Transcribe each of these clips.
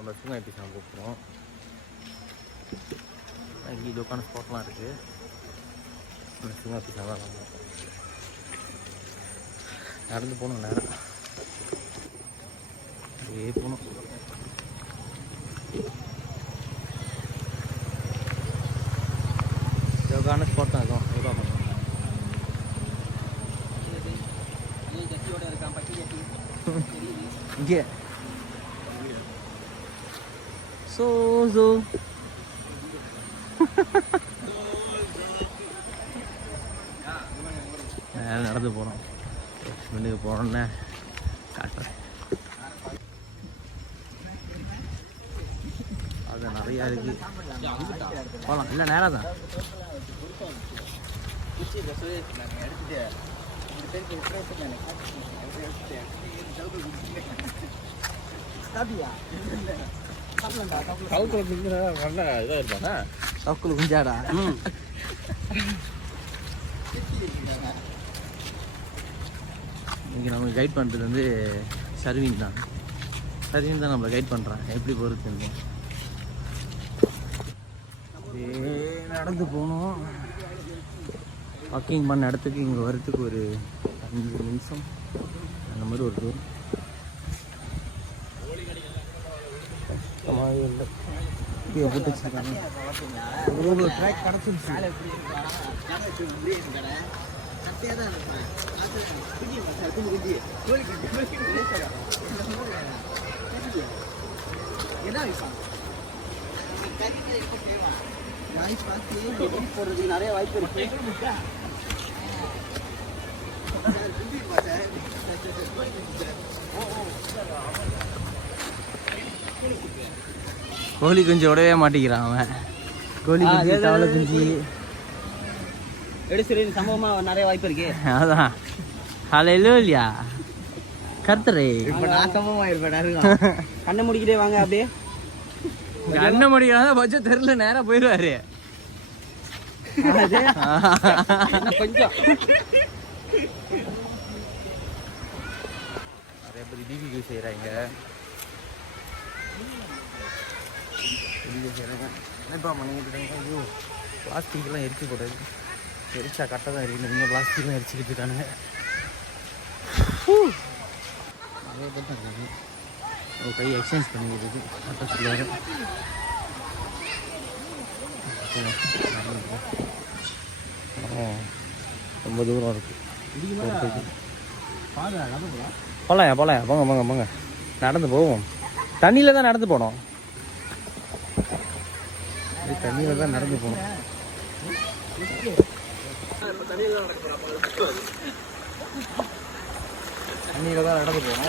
நம்ம cinema episode போகிறோம். இங்கே இதுக்கான ஸ்பாட்லாம் இருக்குது. சினிமா எபிசோட் தான் நடந்து போகணும். நேரம் அப்படியே போகணும். யோகான ஸ்பாட் தான் இருக்கும். யோகா பண்ணுவோம். இங்கே நடந்து போகிறோம். மின்னுக்கு போகிறோன்னே காட்டுறேன். அது நிறையா இருக்குது. போகலாம். இல்லை நேராக தான். சவுக்குள்ள குஞ்சாடா. இங்கே நமக்கு கைட் பண்ணுறது வந்து சர்வீன் தான். சர்வீன் தான் நம்மளை கைட் பண்ணுறான் எப்படி போகிறது. நடந்து போகணும். வாக்கிங் பண்ண இடத்துக்கு இங்கே வரத்துக்கு ஒரு 5 நிமிஷம் அந்த மாதிரி ஒரு டூர். போட்டு வச்சுருக்காங்க. ட்ராக் கிடச்சிருச்சு. போடுறதுக்கு நிறைய வாய்ப்பு இருக்கு. கோழி குஞ்சு விடவே மாட்டேங்கிறான் அவன். கோழி குஞ்சு தவளை குஞ்சு எப்படி சம்பவமா நிறைய வாய்ப்பு இருக்கு. அதான் காலையில இல்லையா கருத்துறே. இப்ப நான் சம்பவமா இருப்பேன். கண்ணை முடிக்கிட்டே வாங்க. அப்படியே கண்ணை முடிக்கிறதா பட்சம் தெரியல. நேரம் போயிடுவாரு. கொஞ்சம் நிறைய பேர் டிவிக்கு செய்கிறாங்க. என்னப்பா பண்ணிக்கிட்டு ஐயோ பிளாஸ்டிக்லாம் எரிக்கக்கூடாது. எரிச்சா கரெக்டாக தான் இருக்குது. நீங்கள் பிளாஸ்டிக்லாம் எரிச்சிக்கிட்டு இருக்கானுங்க. நிறைய பேர் தான் இருக்காங்க. ஒரு கை எக்ஸ்சேஞ்ச் பண்ணிக்கிட்டு கரெக்டாக சொல்லுவார். ரொம்ப தூரம் இருக்குது. போகலாம் போங்க நடந்து போவோம். தண்ணியில் தான் நடந்து போனோம். தண்ணியில் தான் நடந்து போகணும். தண்ணியில் தான் நடந்து போகணும்.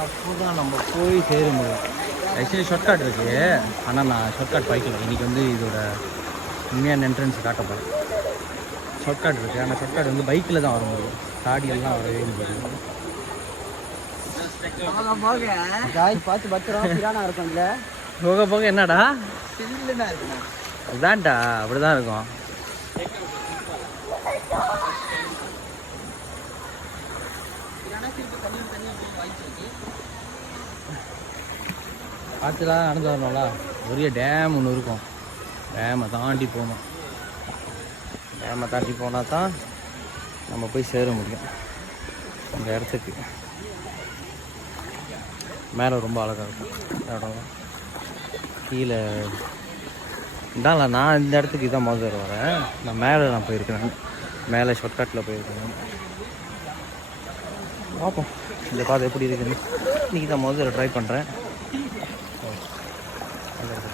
அப்போதான் நம்ம போய் சேர முடியும். ஆக்சுவலி ஷார்ட்கட் இருக்குது. ஆனால் நான் ஷார்ட்கட் பாய்க்கல. இன்றைக்கி வந்து இதோட உண்மையான என்ட்ரன்ஸ் காட்ட போகிறேன். ஷார்ட்கட் இருக்குது. ஆனால் ஷார்ட்கட் வந்து பைக்கில் தான் வர முடியும். காடியெல்லாம் வரவே முடியாது. பார்த்து பத்திரம் இருக்கும்ல. போக போக என்னடா அதான்டா அப்படிதான் இருக்கும். காற்றுலாம் நடந்து வரணும்ல. ஒரே டேம் ஒன்று இருக்கும். டேமை தாண்டி போகணும். டேமை தாண்டி போனால் தான் நம்ம போய் சேர முடியும் அந்த இடத்துக்கு. மேலே ரொம்ப அழகாக இருக்கும் இடம். கீழே இந்தாங்களா. நான் இந்த இடத்துக்கு இதான் முதல்ல வரேன். நான் மேலே போயிருக்கேன். மேலே ஷார்ட்கட்டில் போயிருக்கேன். பார்ப்போம் இந்த பாதை எப்படி இருக்குன்னு. இன்றைக்கி தான் முதல்ல ட்ரை பண்ணுறேன்.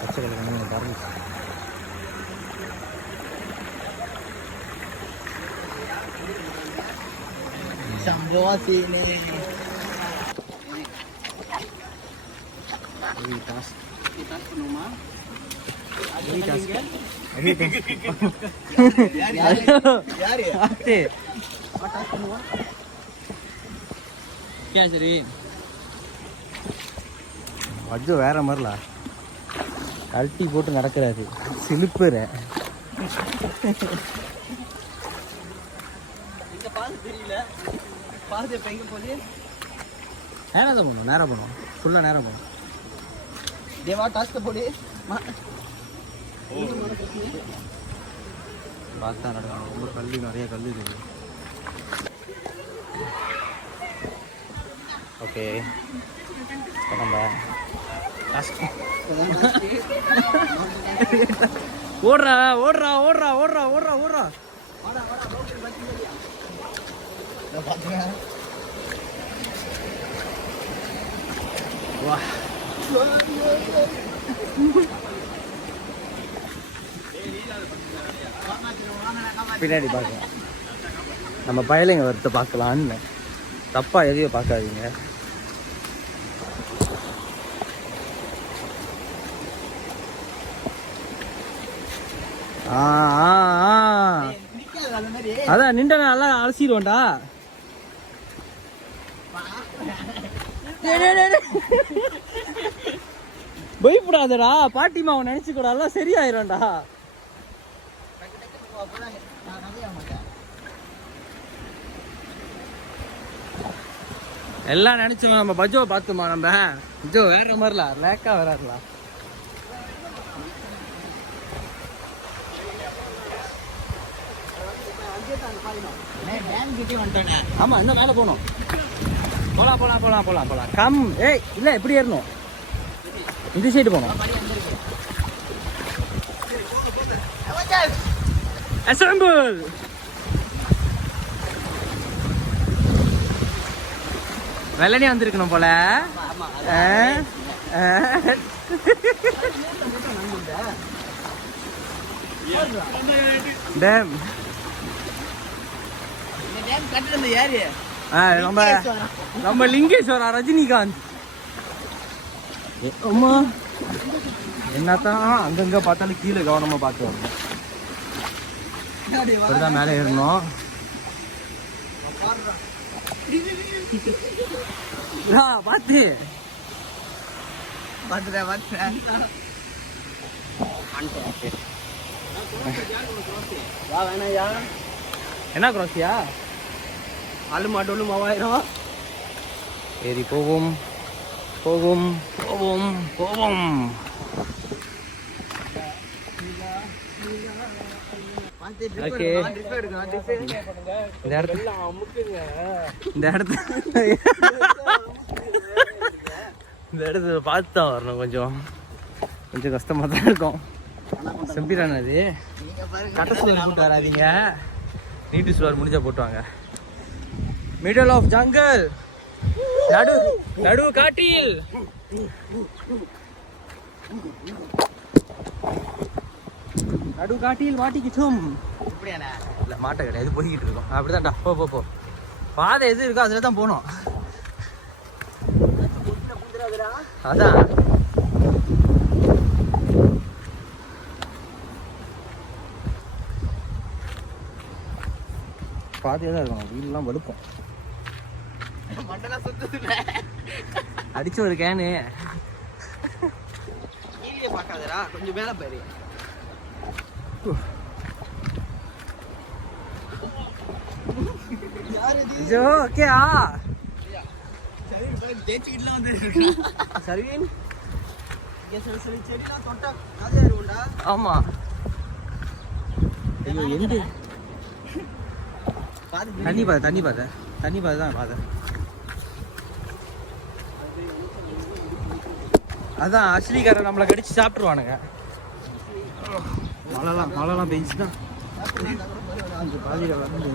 பச்சை கலர் பாருங்க. சரி வஜ்ஜு வேற மாதிரில கழட்டி போட்டு நடக்கிறாரு. சிலிப்புற நேரம் தான் போகணும். நேரம் போகணும். ஃபுல்லாக நேரம் போகும். தேவா டாஸ்க் போடு. பார்த்தா நடக்கும். ரொம்ப கல், நிறைய கல் இருக்குது. ஓகே, இப்போ நம்ம ஓடுறா ஓடுறா ஓடுறா ஓடுறா ஓடுறா ஓடுறா. வா பின்னாடி பார்க்கலாம். நம்ம பயலுங்க வரத்தை பார்க்கலான்னு. தப்பாக எதையும் பார்க்காதீங்க. அதான் நின்ற நல்லா அலசிடுவோண்டா. பயப்படாதடா, பாட்டிமா அவன் நினைச்சுக்கூட எல்லாம் சரியாயிரும்டா. எல்லாம் நினைச்சோம். நம்ம பஜ்ஜோ பார்த்துமா, நம்ம பஜ்ஜோ வேற மாதிரில லேக்கா வராதுல. ஆமா, இன்னும் மேலே போகணும். போலாம் போலாம் போலாம் போலாம் போலாம். கம். ஏய் இல்லை, எப்படி ஏறணும்? இந்த சைடு போகணும். அசெம்பிள். வெள்ளனே வந்திருக்கணும் போல. டேம் நம்ம லிங்கேஸ்வரா, ரஜினிகாந்த். அம்மா என்னத்தான் அங்கங்க பார்த்தாலும் கீழே கவனமா பார்த்து வரணும். இப்படிதான் மேலே ஏறணும். பார்த்து என்ன குரோசியா? ஆளு மாட்டோன்னு 3000. சரி, போவோம் போவோம் போவோம் போவோம். ஓகே, இந்த இடத்துல பார்த்து தான் வரணும். கொஞ்சம் கஷ்டமாக தான் இருக்கும். செம்பிரான அது கட்ட சுவர் போட்டு வராதிங்க. நீட்டு சுவர் முடிஞ்சா போட்டுவாங்க. மிடில் ஆஃப் ஜங்கல், நடு காட்டில். நடு காட்டில் மாட்டிக்கிட்டோம். இல்லை, மாட்ட கிடையாது, போய்கிட்டு இருக்கோம். அப்படிதான்டா. போ. பாதை எது இருக்கோ அதில் தான் போகணும். அதான் பாதையாக தான் இருக்கணும். வீடெல்லாம் வலுப்போம். அடிச்ச ஒரு கேனு பார்க்காதடா, கொஞ்சம் மேலே போயிரு. ஓகேயா? தேய்ச்சிக்கிட்டுலாம் வந்து சர்வீன் சில செடிலாம் தொட்டா காதையாயிரும்டா. ஆமா. ஐயோ, எந்த தண்ணி பாதை தான் பாதை. அதான் அஸ்லீகாரன் நம்மளை கடிச்சு சாப்பிட்டுருவானுங்க. மழைலாம் பெஞ்சுன்னா பாதியில் வந்து.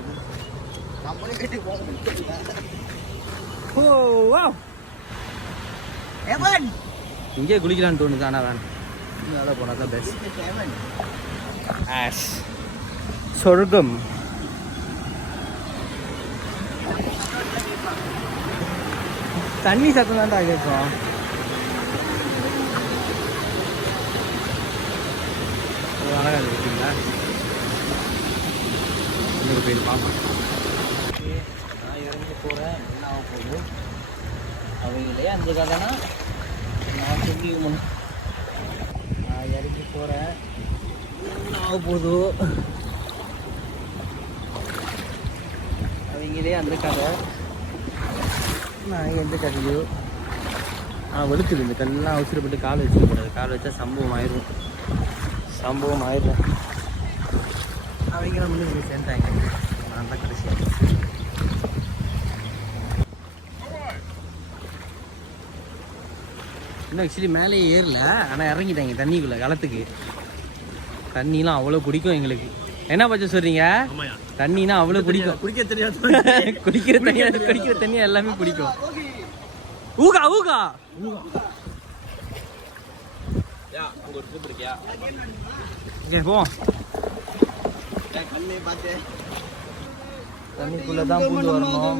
இங்கே குளிக்கலான்னு தோணுது. ஆனால் வேணும், மேலே போனால் தான் பெஸ்ட். சொர்க்கம். தண்ணி சத்தம் தான்டா கேட்கும். அழகாக இருக்குங்களா? இன்னொரு போய் பார்ப்போம். நான் இறங்கி போகிறேன். என்ன ஆக போகுது அவங்களே அந்த கதைனா நான் சொல்லி நான் இறங்கி போகிறேன். என்ன ஆக போகுது அவங்களே அந்த கதை. நான் எந்த கதையோ வெளுக்குது இந்த கல்லாம் அவசரப்பட்டு கால் வச்சுக்கூடாது. கால் வச்சா சம்பவம் ஆயிரும். அவங்க முன்னாடி போய் சேர்ந்தாங்க. நான் தான் கடைசியாக இன்னும் ஆக்சுவலி மேலேயே ஏறல. ஆனால் இறங்கிட்டாங்க தண்ணிக்குள்ளே களத்துக்கு. தண்ணிலாம் அவ்வளோ பிடிக்கும் எங்களுக்கு. என்ன பச்சை சொல்கிறீங்க? தண்ணினா அவ்வளோ பிடிக்கும். குடிக்கிற தண்ணி எல்லாமே பிடிக்கும். ஊகா போவோம். தண்ணிக்குள்ளே தான் பூந்து வரணும்.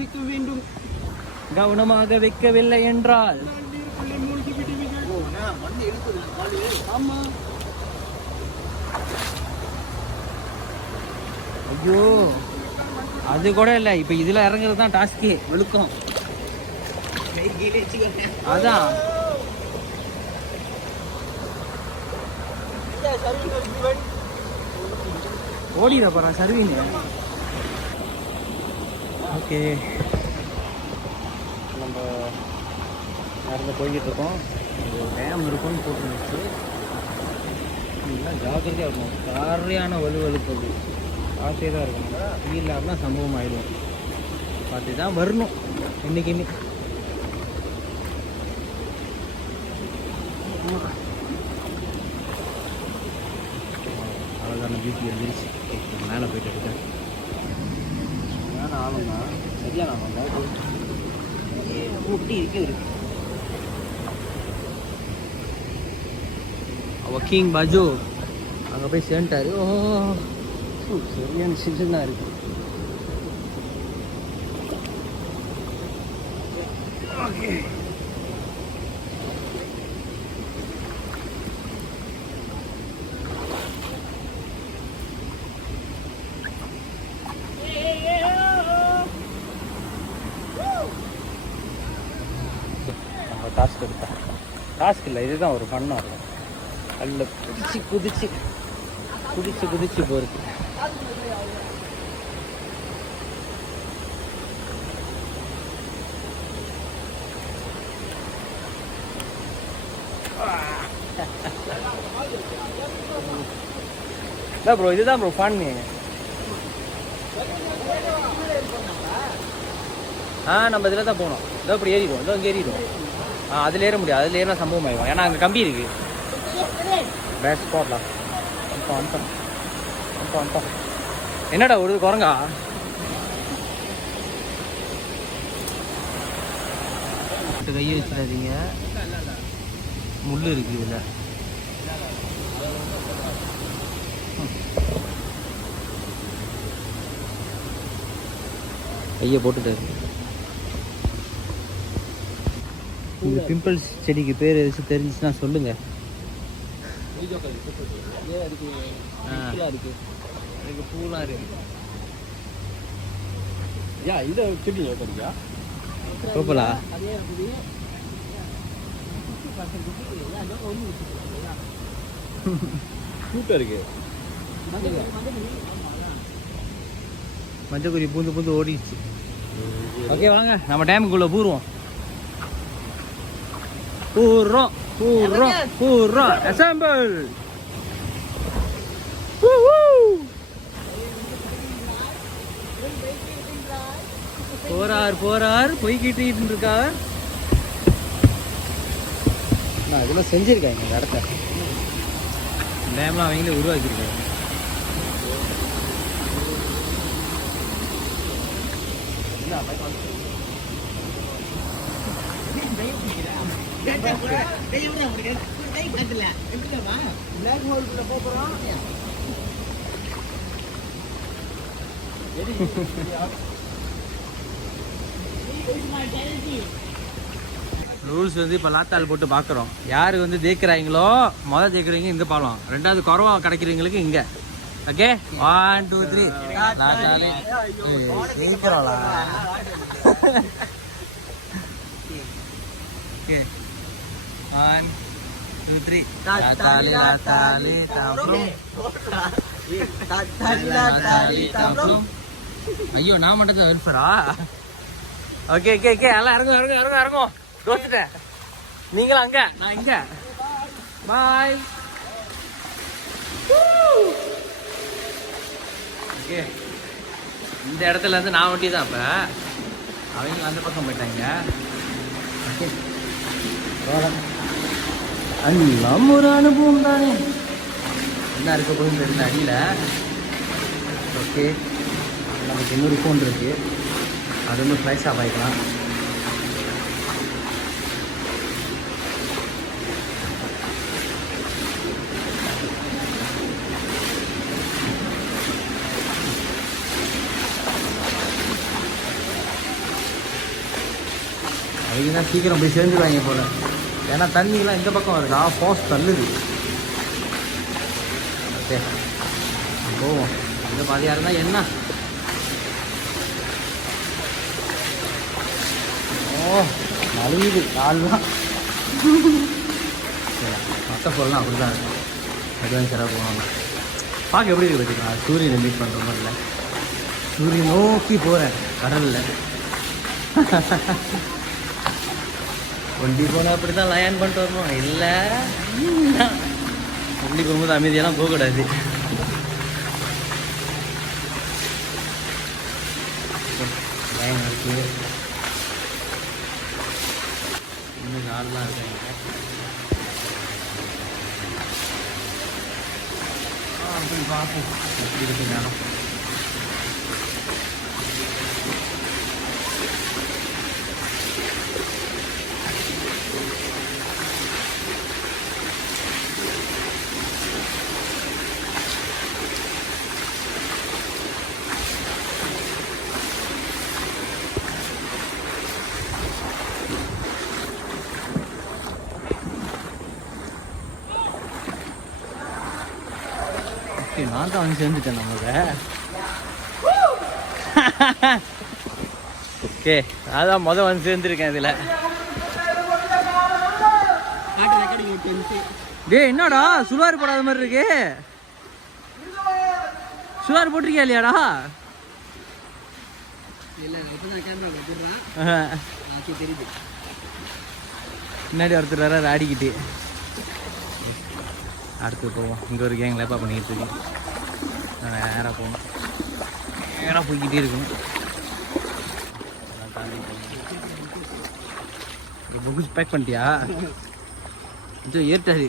கவனமாக வைக்கவில்லை என்றால் ஐயோ அது கூட இல்லை. இப்போ இதில் இறங்குறது தான் டாஸ்க்கு. வெளுக்கும் அதான். ஓடிட போறா சர்வீங்க. ஓகே நம்ம நடந்து போய்கிட்டு இருக்கோம். டேம் இருக்கும்னு போட்டுருந்துச்சு. இதெல்லாம் ஜாக்கிரதையாக இருக்கணும். சரியான வலுவலுக்கு ஆசையாக தான் இருக்கணும். இல்லாமனா சம்பவம் ஆயிடும். பார்த்து தான் வரணும் இன்னைக்கு. அழகான பியூட்டி வந்துருச்சு. மேலே போயிட்டு இருக்கேன். மேலே ஆளுங்க சரியான ஆளுங்க ஊட்டி இருக்குது. கிங் பாஜு அங்கே போய் சேர்ந்துட்டாரு. ஓ சரியான சில்லுன்னா இருக்கு. ஓகே நம்ம டாஸ்க் எடுத்தா டாஸ்க் இல்லை, இதுதான் ஒரு ஃபன்னாக இருக்கும். அதில் குதிச்சு போகிறது. இல்லை ப்ரோ, இதுதான் ப்ரோ ஃபன்னு. நம்ம இதில் தான் போகணும். இதோ இப்படி ஏறிடுவோம். இதோ இங்கே ஏறிடுவோம். அதில் ஏற முடியாது. அதில் ஏறினா சம்பவம் ஆயிடும். ஏன்னா அங்கே கம்பி இருக்குது. பேக் ஸ்பாட்லாம் வந்துட்டோம். என்னடா ஒரு குரங்கா? கையை வச்சிடாதீங்க, முள் இருக்குது இதில். கையை போட்டுட்டாரு. இந்த பிம்பிள்ஸ் செடிக்கு பேர் எதாச்சும் தெரிஞ்சுச்சுன்னா சொல்லுங்க. பூலாம் இருக்கு. கோப்பலா இருக்கு. மஞ்சக்குரி பூந்து ஓடிடுச்சு. ஓகே வாங்க நம்ம டேமுக்குள்ள பூர்வோம். பூர்றோம் அசம்பிள். போறார் போய்கிட்டு இருக்கார். நான் இதெல்லாம் செஞ்சிருக்காங்க. இந்த இடத்த டேம்லாம் அவங்களே உருவாக்கியிருக்காங்க. ரூல்ஸ் வந்து இப்போ லாத்தாள் போட்டு பார்க்குறோம். யார் வந்து ஜெயிக்கிறாங்களோ முதல் ஜெயிக்கிறவங்க இந்த பாலம், ரெண்டாவது குறவா கிடைக்கிறவங்களுக்கு இங்கே. ஓகே 1 2 3 லாத்தாளி ஜெயிக்கிறோம்லா. ஓகே 1 2 3 லாத்தாளி தாப்ளம். ஐயோ நான் மட்டும் தான் வெல்ஃபரா? ஓகே எல்லாம் இறங்கும். தோத்துட்டேன். நீங்களும் அங்க, நான் இங்க. பாய். ஓகே, இந்த இடத்துல இருந்து நான் ஒட்டி தான். இப்போ அவங்க அந்த பக்கம் போயிட்டாங்க. ஓகே, எல்லாம் ஒரு அனுபவம் தானே. என்ன இருக்க போகுதுன்னு தெரியல அடியில். ஓகே, நமக்கு இன்னொரு ஃபோன் இருக்குது, அது வந்து ப்ரைஸ் ஆஃப் ஆகிக்கலாம். அவங்க தான் சீக்கிரம் போய் சேர்ந்துருவாங்க போல். ஏன்னா தண்ணிலாம் இந்த பக்கம் வருதா, ஃபாஸ்ட் தள்ளுது. ஓகே, போவோம். இந்த பாதியாக இருந்தால் என்ன. ஓ, நழுவுது கால்லாம். மற்ற பொருள்லாம் அப்படி தான் இருக்கும். அட்வென்ச்சராக போவாங்க. பார்க்க எப்படி இருக்கு பார்த்தீங்களா, சூரியனை மீட் பண்ணுற மாதிரி இல்லை. சூரியன் நோக்கி போகிறேன் கடலில். ஒண்டி போனால் அப்படி தான் லயன் பண்ணிட்டு வரணும். இல்லை, ஒண்டி போகும்போது அமைதியெல்லாம் போகக்கூடாது. லயன் இருக்கு, இன்னும் ஆள்லாம் இருக்காங்க. அப்படி பார்ப்போம் எப்படி இருக்கு நேரம். நான் தான் வந்து சேர்ந்துட்டேன் நமக்கு. ஓகே, அதான் மொதல் வந்து சேர்ந்துருக்கேன் இதில். டேய், என்னடா சுலார் போடாத மாதிரி இருக்கு. சுலார் போட்டிருக்கியா இல்லையாடா? முன்னாடி ஒருத்தர் வர ஆடிக்கிட்டு. அடுத்து போவோம். இங்கே ஒரு கேங் லேப்பா பண்ணிக்கிட்டு இருக்கேன். நேராக போகணும், நேராக போய்கிட்டே இருக்கணும். புக்ஸ் பேக் பண்ணிட்டியா? இது ஏற்றாது.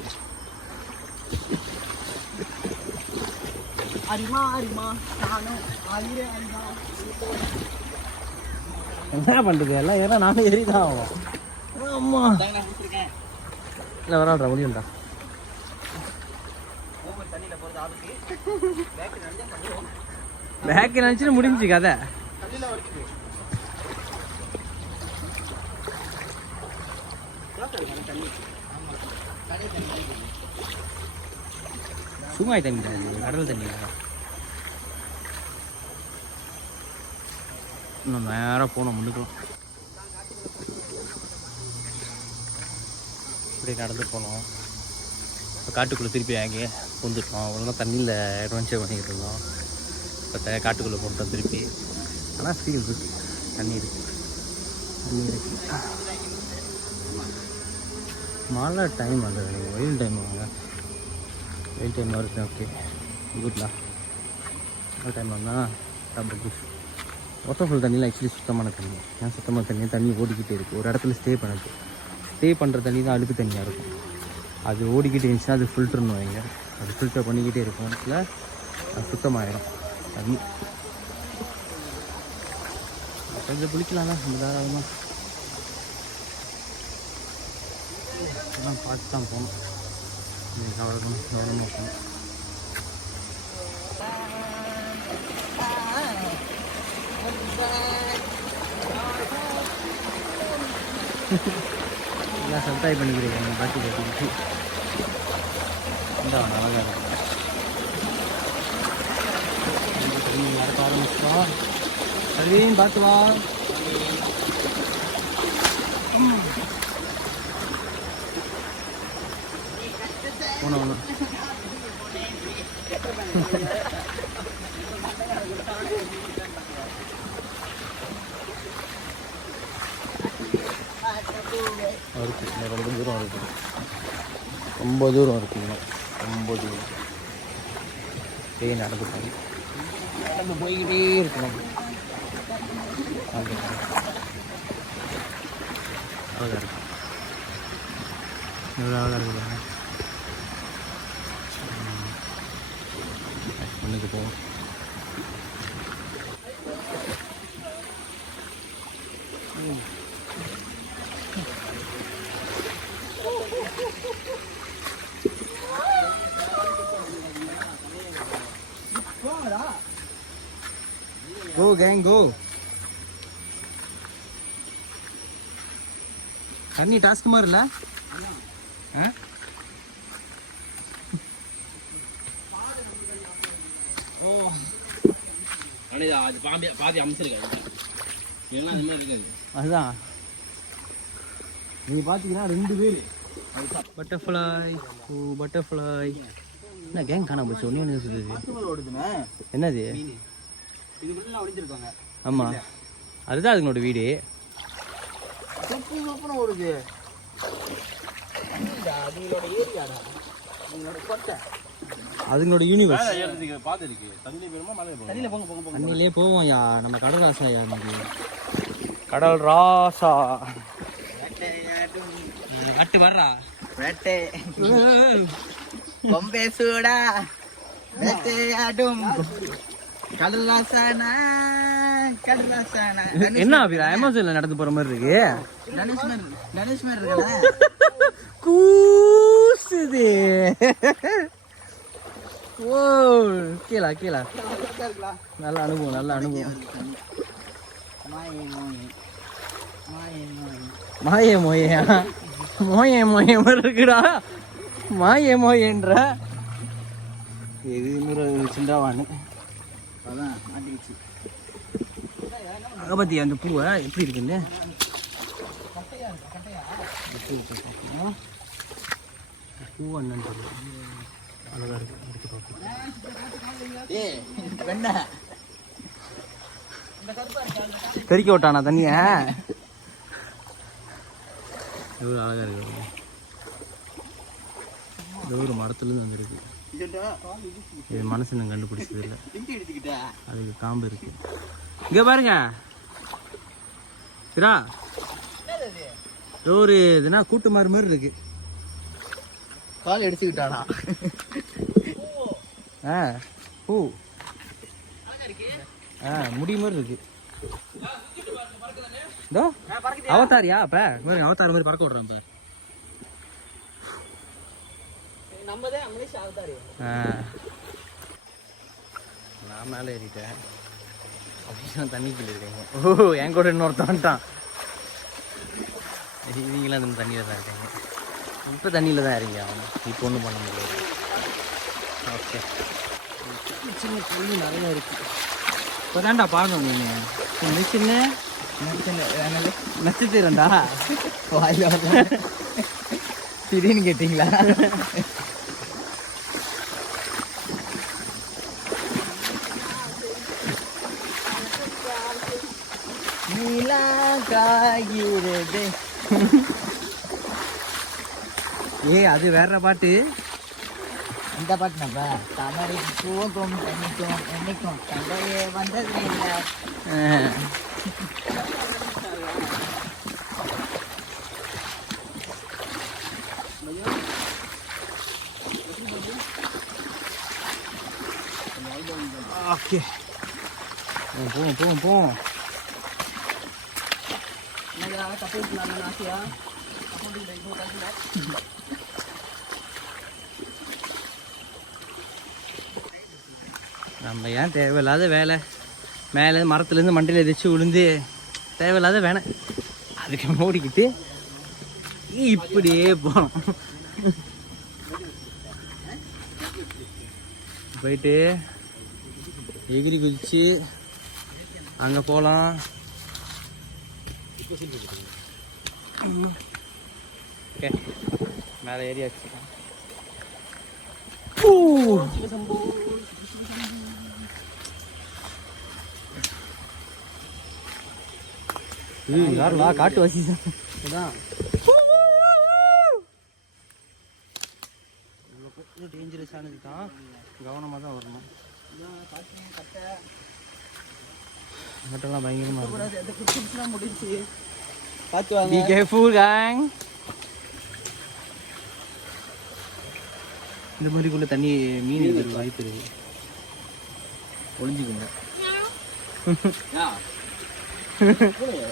என்ன பண்ணுறது எல்லாம் ஏன்னா நானும் ஏறிதான் ஆகும். ஆமா, இல்லை வராடுறா முடியும்டா. பேக்கு நினச்சிட்டு முடிஞ்சு கதை. சும்மா தண்ணி கடல் தண்ணி. இன்னும் நேராக போனோம் முன்னுக்கலாம். இப்படி நடந்து போனோம். இப்போ காட்டுக்குள்ளே திருப்பி அங்கே வந்துட்டோம். ஒழுங்காக தண்ணியில் அட்வென்ச்சர் பண்ணிக்கிட்டு இருந்தோம். இப்போ காட்டுக்குள்ளே போட்டோம் திருப்பி. ஆனால் ஃபீல் இருக்குது, தண்ணி இருக்குது, தண்ணி இருக்குது. மழை டைம் அது, வெயில் டைம் வாங்க. வெயில் டைம் வருது. ஓகே, குட்லா. மழை டைம் வந்தால் டபுள் குட். வாட்டர்ஃபால் தண்ணியில் ஆக்சுவலி சுத்தமான தண்ணி. ஏன் சுத்தமான தண்ணி ஓடிக்கிட்டே இருக்குது. ஒரு இடத்துல ஸ்டே பண்ணுற தண்ணி தான் அழுக்கு தண்ணியாக இருக்கும். அது ஓடிக்கிட்டே இருந்துச்சுன்னா அது ஃபில்டர்னு வைங்க. அது ஃபில்டர் பண்ணிக்கிட்டே இருக்கும். இல்லை அது சுத்தமாகிடும் தண்ணி. கொஞ்சம் குளிக்கலாம் தான் தாராளமாக. பார்த்து தான் போகணும். கவலைக்கணும், கவனமாக போகணும். எல்லாம் சப்ஸ்கிரைப் பண்ணிக்கிறீங்க பாட்டி கட்டிக்கிட்டு. இந்த அழகாக இருக்கும். நடக்க ஆரம்பிச்சிட்டோம். அதுலேயும் பார்த்து வா. போனோம். இருக்குது, இன்னும் ரொம்ப தூரம் இருக்குது, ரொம்ப தூரம் இருக்குங்க, ரொம்ப தூரம். அப்படியே நடந்து போய்கிட்டே இருக்கணும். அழகாக இருக்கு, எவ்வளோ அழகாக இருக்குது. ஒன்றுக்கு போவோம். Go gang go. தண்ணி டாஸ்க் மாதிரி இல்லை? ஓ அது பாதி அம்சிருக்காது, ஏன்னா அது மாதிரி இருக்காது. அதுதான் நீங்கள் பார்த்தீங்கன்னா 2 பேர் பட்டர்ஃப்ளை. ஓ பட்டர்ஃப்ளை என்ன கேங் காண போச்சு? ஒன்று சொல்லுது என்னது? இதுக்குள்ள ஒளிஞ்சிருக்காங்க. ஆமாம் அதுதான் அதுங்களோட வீடு. ஓடுது அதுங்களோட ஏரியாடா, அதுங்களோட கொட்டை, அதுங்களோட யூனிவர்ஸ். தண்ணியில போங்க போங்க போங்க. தண்ணியிலே போவோம் யா, நம்ம கடல் ராசா யா, நமக்கு கடல் ராசா. கட்டு வர்றா வேட்டை கொம்பே சூடா வேட்டையாடும் கடல் ராசானா, கடல் ராசானா. என்ன அப்படியா அமேசான்ல நடந்து போற மாதிரி இருக்கு? தனுஷ் மாதிரி இருக்கல கூசுது. ஓ கீழா கீழா, நல்ல அனுபவம், நல்ல அனுபவம். மாயே மோயா, மோயே மோயே மாதிரி இருக்குடா, மாயே மோயன்ற இது இன்னொரு சிண்டாவானு. அதான் மாட்டிக்கிச்சு. அகபத்தி அந்த பூவை எப்படி இருக்குன்னு பூ என்னன்னு சொல்லு, அழகா இருக்கு, எடுத்து பார்ப்போம். தெறிக்க விட்டானா தண்ணிய? எவ்வளோ அழகா இருக்கு. இது ஒரு மரத்துலேருந்து வந்துருக்கு. இது மனசு நான் கண்டுபிடிச்சது இல்லை, அதுக்கு காம்பு இருக்கு. இங்கே பாருங்க சிரா, ஒரு இதுனா கூட்டு மாதிரி இருக்கு. கால் எடுத்துக்கிட்டானா? பூ முடி மாதிரி இருக்கு. இதோ அவதாரியா? அப்ப அவதார் மாதிரி பறக்க விடுறேன் சார். நான் மேலே ஏறிட்டேன், அப்படின்னா தண்ணி கீழே இருக்காங்க. ஓ என் கூட இன்னொருத்தான் வந்துட்டான். இவங்களாம் அந்த தண்ணியில் தான் இருக்காங்க. இப்போ தண்ணியில் தான் இறங்கி ஆகணும், இப்போ ஒன்றும் பண்ண முடியாது. ஓகே சின்ன தண்ணி நிறைய இருக்குது. இப்போ தான்டா பார்க்கணும் நீங்கள் சின்ன நட்சத்திரம்டா வாயில திடீர்னு கேட்டிங்களா? நீலா காகிறது. அது வேற பாட்டு. இந்த பாட்டு நம்ம தமிழ் போகும் என்னைக்கும் என்னைக்கும் தந்தையே வந்தது இல்லை. ஓகே போவோம் போவோம் போவோம். நம்ம ஏன் தேவையில்லாத வேலை, மேலே மரத்துலேருந்து மண்டையில் எதிர்த்து விழுந்து தேவையில்லாத வேலை, அதுக்கு மூடிக்கிட்டு இப்படியே போனோம். போயிட்டு எகிரி குதிச்சு அங்கே போகலாம். ஓகே மேலே ஏரியாச்சு. யாருலா காட்டு வாசி தான். ரொம்ப டேஞ்சரஸானது தான், கவனமாக தான் வரணும். கட்டெல்லாம் பயங்கரமாக இருக்கு. முடிச்சு Be careful gang. இந்த மாதிரிக்குள்ள தண்ணி மீன் இருக்கிற வாய்ப்பு இருக்கு, ஒளிஞ்சுக்குங்க.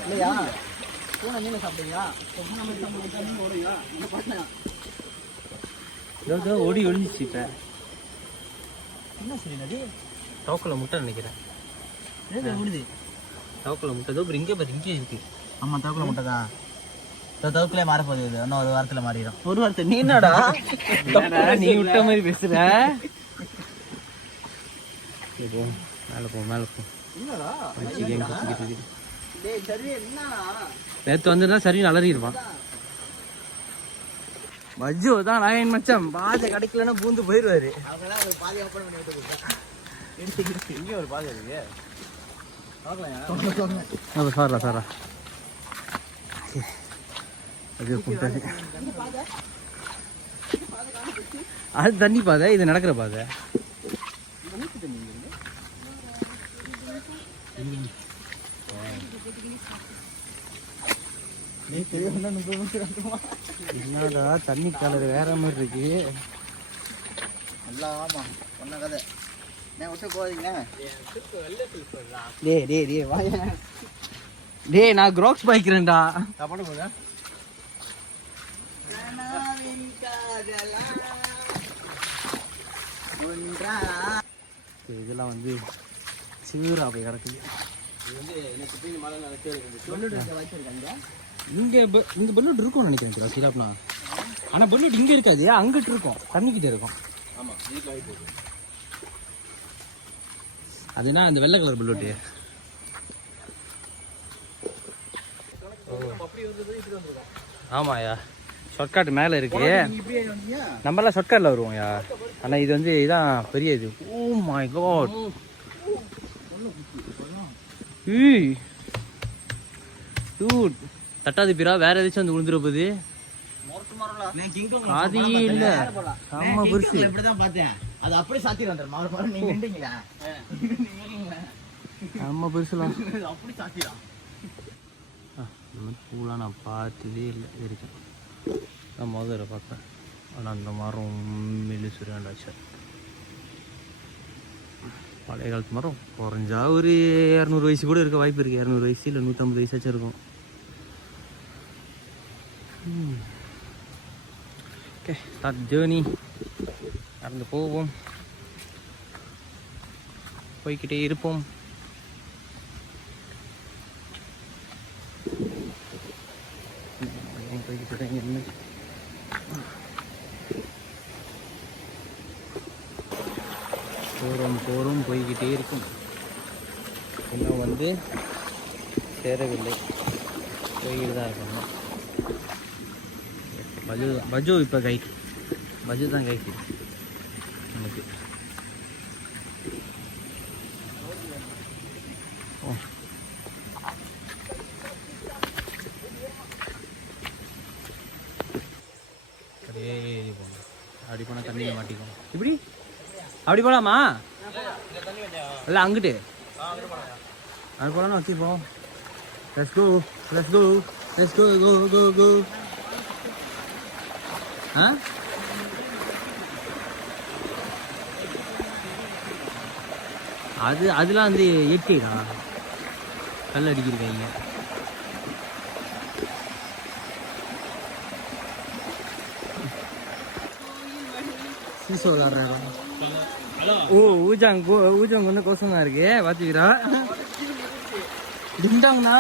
இல்லையா பூனை மீன் சாப்பிடுங்க. ஓடி ஒளிஞ்சிச்சு. இப்போ என்ன சரி நதி டோக்கில் முட்டை நினைக்கிறேன். முடியுது டோக்கில் முட்டை தோ இங்கே பாரு, இங்கே இருக்கு. ஆமாம் தவக்கில் முட்டை தான். தவக்கிலே மாறப்போகுது இது, இன்னும் ஒரு வாரத்தில் மாறிடும். ஒரு வாரத்தை நீ என்னடா நீ விட்ட மாதிரி பேசுற. மேலே போ மேலே போ. நேற்று வந்துருந்தா சரி அலறிடுவான். மஜ்ஜு தான் நாயன் மச்சம் பாதை கிடைக்கலன்னா பூந்து போயிடுவாரு. அவங்களாம் ஒரு பாதி ஓப்பன் பண்ணி விட்டு இங்கே ஒரு பாதை இருக்கு. பார்க்கலாம். சாரா அது தண்ணி பாதை, இது நடக்கிற பாதை. என்னடா தண்ணி கலர் வேற மாதிரி இருக்கு. நல்லா ஆமா சொன்ன கதை நான் விட்டு போவீங்க. டேய் நான் க்ராக்ஸ் பாய்க்கிறேன்டா. இதெல்லாம் வந்து சீரா போய் கிடக்குது. இங்கே இந்த பெல்லூட் இருக்கும்னு நினைக்கிறேன் சிலாப்னா. ஆனால் பெல்லூட் இங்கே இருக்காது, அங்கிட்டு இருக்கும், தண்ணிக்கிட்ட இருக்கும். அதுனா அந்த வெள்ளை கலர் பெல்லூட்டு. ஆமாயா ஷார்ட்கட் மேலே இருக்கு. நம்மளாம் ஷார்ட்கட்டில் வருவோம்யா. ஆனால் இது வந்து இதான் பெரிய இது. Oh my god. டூட் தட்டாது பிறா வேற ஏதாச்சும் வந்து விழுந்துட போகுது. அது இல்லை செம்ம பெருசு. இப்படிதான் பார்த்தேன், அது அப்படியே சாத்தி வந்துடும். நீங்க நின்றீங்களா? செம்ம பெருசுலாம் அப்படி சாத்திடும். பூலாம் நான் பார்த்ததே இல்லை இருக்கேன். நான் முதல்ல பார்த்தேன். ஆனால் அந்த மரம் மெல்லுசுராண்டாச்சு. பழைய காலத்து மரம் குறைஞ்சா ஒரு 200 வயசு கூட இருக்க வாய்ப்பு இருக்குது. 200 வயசு இல்லை 150 வயசாச்சும் இருக்கும். Okay start journey. நடந்து போவோம், போய்கிட்டே இருப்போம். போகிறோம் போய்கிட்டே இருக்கும். இன்னும் வந்து சேரவில்லை, போய்கிட்டு தான் இருக்கணும். பஜு இப்போ கைட், பஜு தான் கைட் நமக்கு. அப்படி போனால் தண்ணியில் மாட்டிக்கும். இப்படி அப்படி போகலாமா? இல்லை அங்கிட்டு அது போகலான்னு வச்சுப்போம். Let's go let's go let's go go go go. ஆ அதெல்லாம் வந்து இயற்கைடா, கல் அடிக்கிருக்காங்க. சீசோ விளாட்ற இடம். ஓ ஊஜாங் வந்து கோசம் தான் இருக்கு பார்த்துக்கிறா. டிங்டாங்கண்ணா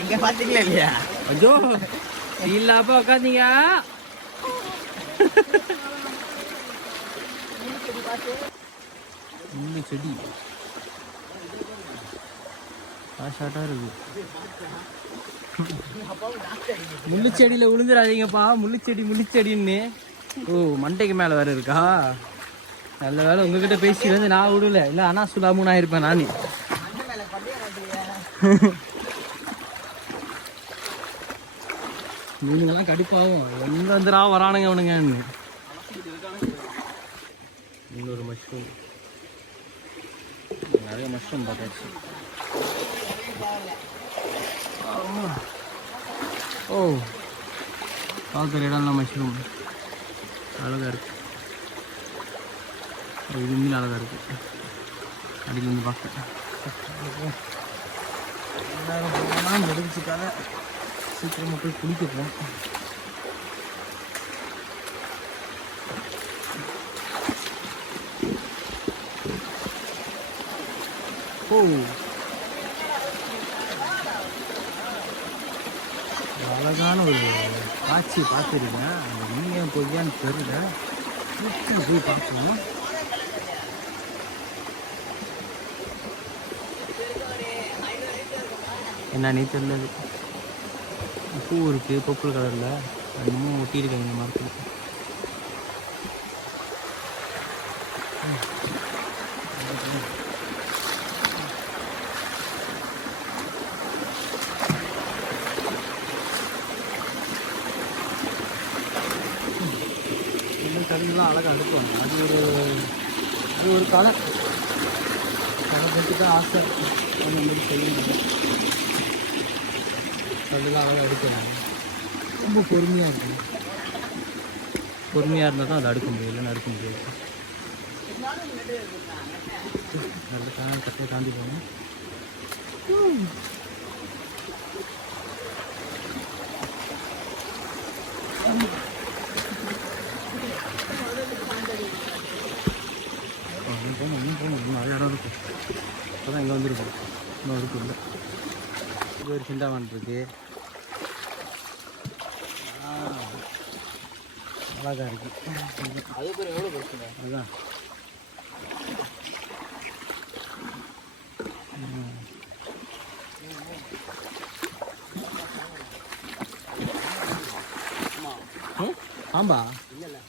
இங்க பாத்தீங்களா இல்லையா? அஜோ இல்லாப்ப உட்காந்தீங்க. முள்ளு செடி ஷார்ட்டாக இருக்கு. முள்ளுச்செடியில் விழுந்துடாதீங்கப்பா. முள்ளுச்செடின்னு ஓ மண்டைக்கு மேலே வேற இருக்கா? நல்ல வேலை உங்ககிட்ட பேசி வந்து நான் விடல இல்லை ஆனால் சுடாமூன் ஆயிருப்பேன் நான். மீனுங்கெல்லாம் கடுப்பாகும் எங்க வந்துடா வரானுங்க அவனுங்கன்னு. இன்னொரு மஷ்ரூம், நிறைய மஷ்ரூம் பார்த்தாச்சு. ஓ பார்க்குற இடம்லாம் மஷ்ரூம் அழகாக இருக்கு. இது மீன் அழகாக இருக்குது. அடியில் வந்து பார்க்க எல்லாரும் போனால் முடிஞ்சுக்காக சீக்கிரமாக போய் குளிக்க போவோம். ஓ அழகான ஒரு காட்சி பார்த்துருக்கேன். அந்த மீன் பொய்யான்னு தெரியல, போய் பார்க்கணும். என்னன்னே தெரியல. பூ இருக்குது பர்பிள் கலரில், அது இன்னும் ஒட்டியிருக்காங்க மரத்தில். கடையெல்லாம் அழகாக அனுப்புவாங்க. அது ஒரு கலை. அதை பற்றி தான் ஆசை. அந்த மாதிரி செய்யணும். அதெல்லாம் அழகாக அடுக்கிறாங்க. ரொம்ப பொறுமையாக இருக்கும். பொறுமையாக இருந்தால் தான் அதை அடுக்க முடியும், இல்லைன்னு அடுக்க முடியாது. நல்ல கட்டையை தாண்டி போகணும். போகணும் நிறைய இடம் இருக்கும். அப்போதான் இங்கே வந்துருக்கும். இன்னும் இருக்கும் இல்லை. இது ஒரு சிந்தாவான் இருக்கு. அழகாக இருக்கு. அது பேர் எவ்வளோ பிரச்சனை? அதுதான் ஆம்பா இல்லை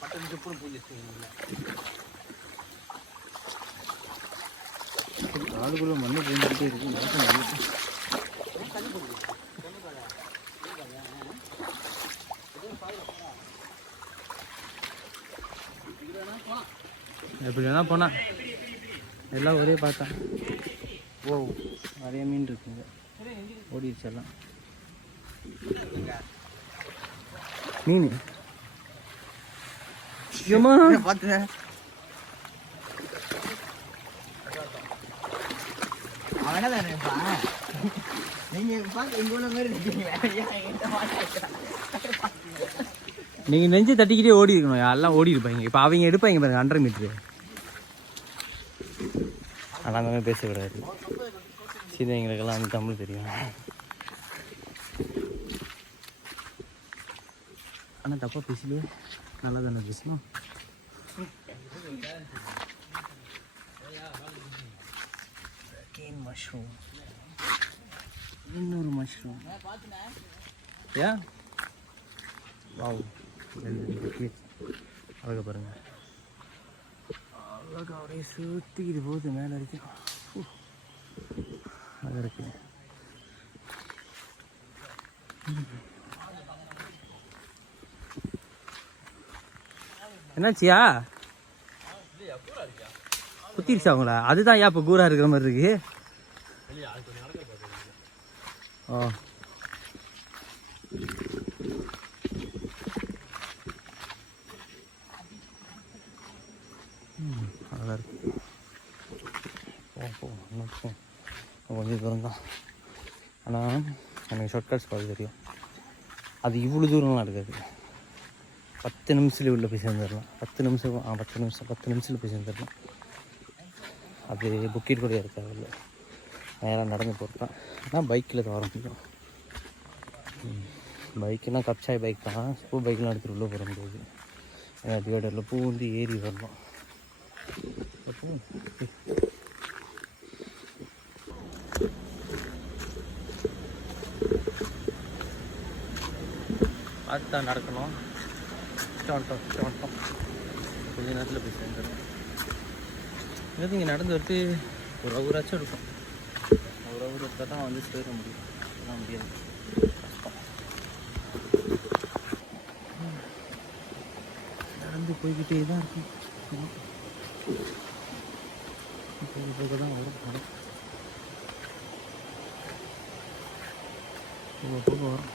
பட்டன் செப்பு பூஞ்சி ஆளுக்குள்ள மண்ணு பூஞ்சிக்கிட்டே இருக்கு. எப்படி வேணா போனா எல்லாம் ஒரே பார்த்தா. ஓ நிறைய மீன் இருக்குங்க, ஓடிடுச்சு எல்லாம். மீன் பார்த்து அவனதானேப்பா நீங்க நெஞ்சு தட்டிக்கிட்டே ஓடி இருக்கணும். எல்லாம் ஓடி இருப்பாங்க. இப்போ அவங்க எடுப்பாங்க பாருங்க 100 மீட்ரு. ஆனால் அந்த மாதிரி பேசக்கூடாது. சின்னவங்களுக்கெல்லாம் வந்து தமிழ் தெரியும். ஆனால் தப்பாக பேசலையே, நல்லா தானே பேசணும். மஷ்ரூம், இன்னொரு மஷ்ரூம். யா வாவ், அழகாக பாருங்க. அழகாக அப்படியே சுற்றிக்கிட்டு போகுது மேலே வரைக்கும். அழகாக இருக்கு. என்னாச்சியா குத்திருச்சா அவங்களா? அதுதான் ஏன் இப்போ கூரா இருக்கிற மாதிரி இருக்கு. ஓ அழகாக இருக்கு. கொஞ்சம் தூரம் தான். ஆனால் எனக்கு ஷார்ட்கட்ஸ் பார்க்க தெரியும். அது இவ்வளோ தூரம்லாம் இருக்காது. 10 நிமிஷத்தில் உள்ளே போய் சேர்ந்துடலாம். 10 நிமிஷத்தில் போய் சேர்ந்துடலாம். அது புக்கிட் கூட இருக்காது. இல்லை நேராக நடந்து போகிறது தான். ஆனால் பைக்கில் தான் வர முடியும். பைக்குனால் கப்சாய் பைக் தான். ஸ்கூல் பைக்கெலாம் எடுத்துகிட்டு உள்ளே போகிற முடியாது. டிவைடரில் பூ வந்து ஏறி வரணும். பார்த்து தான் நடக்கணும். வந்துட்டோம் கொஞ்ச நேரத்தில் போய் சேர்ந்துடும். இங்கே இங்கே நடந்து வரட்டு ஒரு ஹவராச்சும் இருக்கும். ஒரு ஹவர் எடுத்தால் தான் வந்து சேர முடியும். அதெல்லாம் முடியாது, கஷ்டம். நடந்து போய்கிட்டே தான் இருக்கும். போக போக தான் வரும் படம். போக போக வரும்.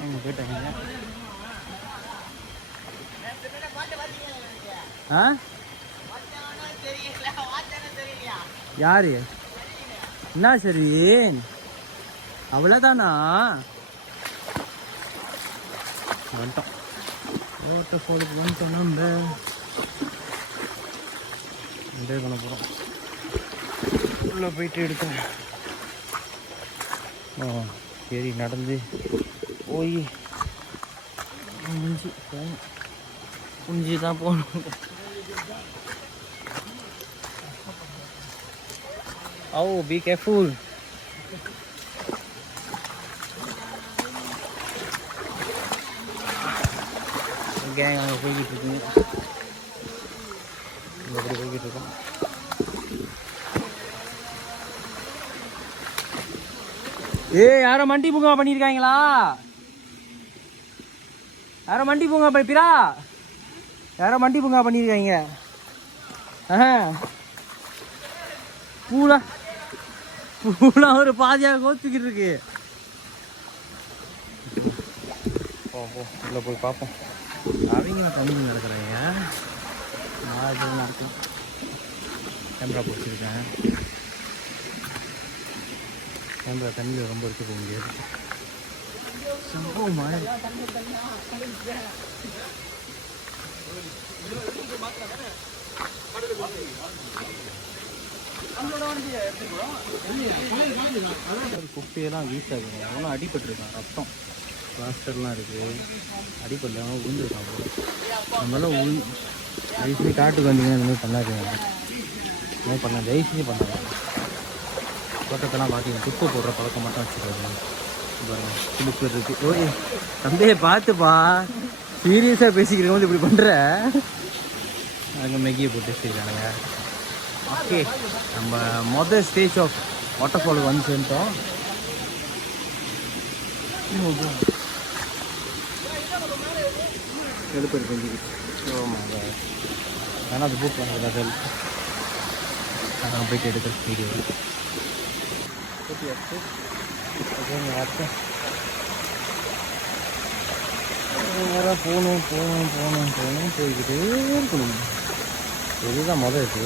அவங்க போயிட்டாங்க. ஆ யாரு என்ன சரி அவ்வளோதானா? வந்துட்டோம், வாட்டர் ஃபாலுக்கு வந்துட்டோம். நம்ம என்ஜாய் பண்ண போகிறோம். உள்ளே போயிட்டு எடுத்தேன். சரி நடந்து போய் குனிஞ்சு போகணும். குனிஞ்சு தான் போகணும். Oh, be careful. கேங் அங்கே போய்கிட்டு இருக்குங்க. எப்படி போய்கிட்டு இருக்கோம். யாரோ மண்டி பூங்கா பண்ணியிருக்காங்களா? யாரோ மண்டி பூங்கா பிறா யாரோ மண்டி பூங்கா பண்ணியிருக்காங்க. பூலா ஒரு பாதியாக கோத்துக்கிட்டு இருக்கு. உள்ள போய் பார்ப்போம். அவங்க தண்ணி நடக்கிறாங்க. நான் நடக்கலாம். கேமரா பிடிச்சிருக்கேன். கேமரா தண்ணியில் ரொம்ப இருக்க போக முடியாது. சம்பவம் மாதிரி குப்பையெல்லாம் வீஸ் ஆகுது. அவனும் அடிபட்டுருக்கான். ரத்தம் பிளாஸ்டர்லாம் இருக்குது. அடிப்படல அவன் விழுந்துருக்கான். நம்மளால தயவுசெய்து காட்டுக்கு வந்தீங்கன்னா இந்த மாதிரி பண்ணாதீங்க. இந்த மாதிரி பண்ண தயவுசெய்து பண்ணாங்க. தோட்டத்தெல்லாம் பார்த்தீங்கன்னா குப்பை போடுற பழக்கம் மட்டும் வச்சுக்காது. குளிப்பு இருக்குது. ஓய் தந்தையை பார்த்துப்பா, சீரியஸாக பேசிக்கிறவங்க வந்து இப்படி பண்ணுற. அங்கே மெகியை போட்டு வச்சுருக்கானுங்க. ஓகே, நம்ம மொதல் ஸ்டேஜ் ஆஃப் வாட்டர் ஃபாலுக்கு வந்து சேர்ந்தோம். எடுப்பு ஆனால் அது புக் பண்ணுறது நான் போயிட்டு எடுக்கிற வீடியோ போகணும் போய்கிட்டே இருக்கணும். இதுதான் மொதல் இது.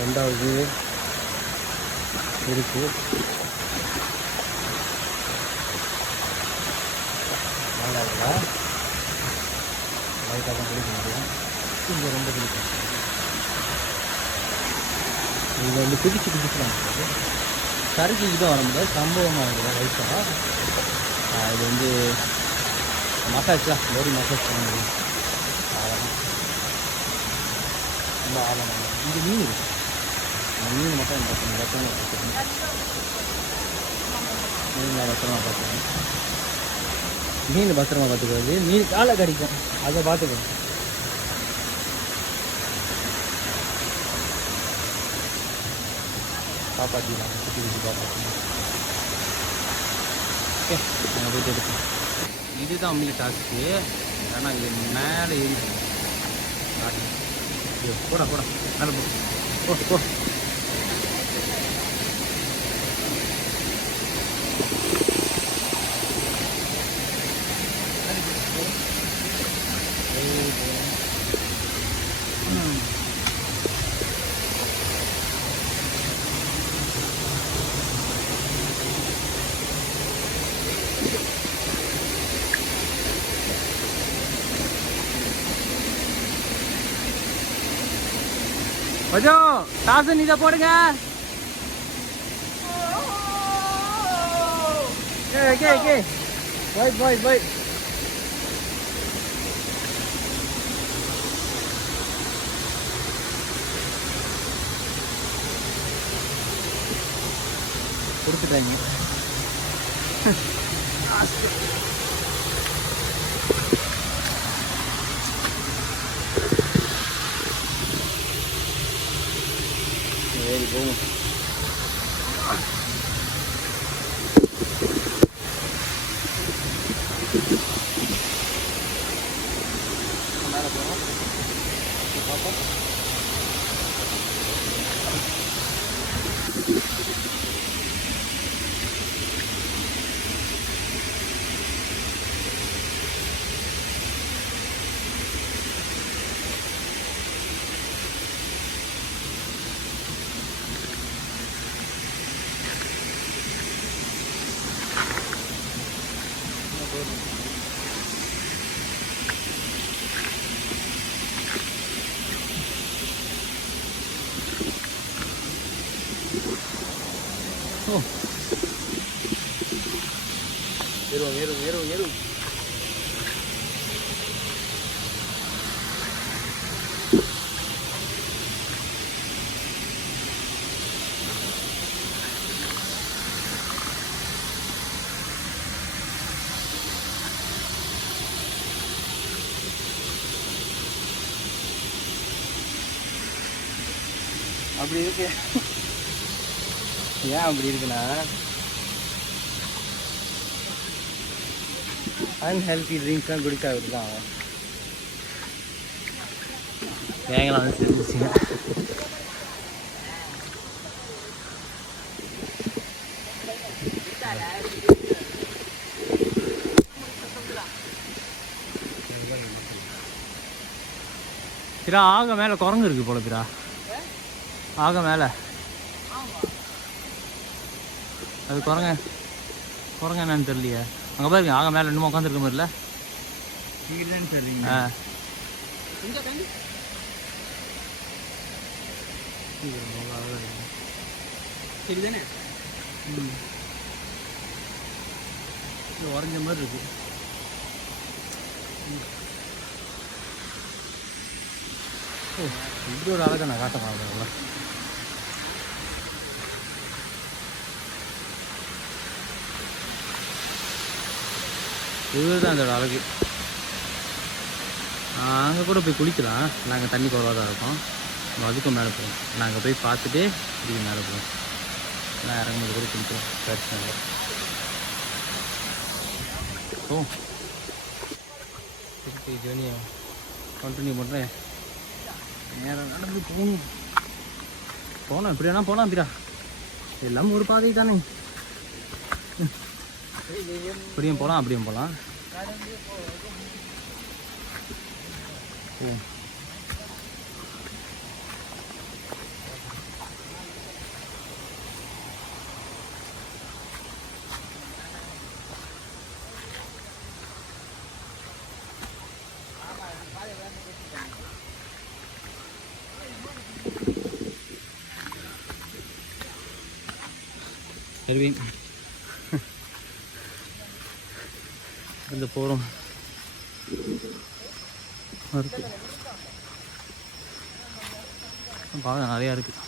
ரெண்டாவது இருக்கு. நாலாவதா லைட்டாக தான் குளிக்க முடியும். இங்கே ரொம்ப பிடிக்கும். இங்கே வந்து குதிச்சுலாம் கரைக்கு தான் வர முடியாது. சம்பவமாக இருக்குது லைட்டாக. இது வந்து மசாஜ் தான், பாடி மசாஜ் பண்ண முடியும். ரொம்ப ஆழம். இங்கே மீன் இருக்குது. மீன் மட்டும் பத்திரமா பார்த்துக்கணும். மீனில் பத்திரமா பார்த்துக்கணும். மீன் பத்திரமா பார்த்துக்கிறது. மீன் காலை கடிக்கும், அதை பார்த்துக்கணும். காப்பாற்றிடலாம், குட்டி குட்டி காப்பாற்றணும். ஓகே, நாங்கள் போய்ட்டு எடுப்போம். இதுதான் மீன் டாஸ்க்கு. ஏன்னா இங்கே மேலே ஏறி போடா மேலே போ. கொஞ்சம் டாசன் இதை போடுங்க. போய் கொடுத்துட்டாங்க. சரி போகும். மேலே போகிறோம் பார்ப்போம். ஏறும். அப்படி இருக்கு. ஏன் அப்படி இருக்குன்னா அன்ஹெல்த்தி ட்ரிங்க்ஸ்லாம் குடிக்காது தான் அவன். வேங்கலாம் வந்து தெரிஞ்சிச்சுங்க. பிறா ஆக மேலே குரங்கு இருக்கு போல. பிறா ஆக மேலே அது குரங்க என்னன்னு தெரியலையே. அங்கே பாருங்க ஆக மேலே இன்னும் உட்காந்துருக்க மாதிரில. ஆ சரி தானே. உறைஞ்ச மாதிரி இருக்கு. இப்படி ஒரு அழகை நான் காட்ட மாட்டேன். இதுதான் அதோட அழகு. அங்கே கூட போய் குளிக்கலாம். நாங்கள் தண்ணி குறவாக தான் இருக்கோம். அதுக்கும் மேலே போவோம். நாங்கள் போய் பார்த்துட்டு இதுக்கு மேலே போவோம். நான் இறங்கும்போது கூட குளிக்கலாம். பிரச்சனை இல்லை. ஓ திருப்பி ஜேர்னியை கண்டினியூ பண்ணுறேன். நேரம் நடந்து போனோம். இப்படி வேணா போகலாம். பிறா எல்லாம் ஒரு பாதை தானே. இப்படியும் போகலாம் அப்படியும் போகலாம். சரி இந்த போகிறோம். பார்க்க நிறையா இருக்குது.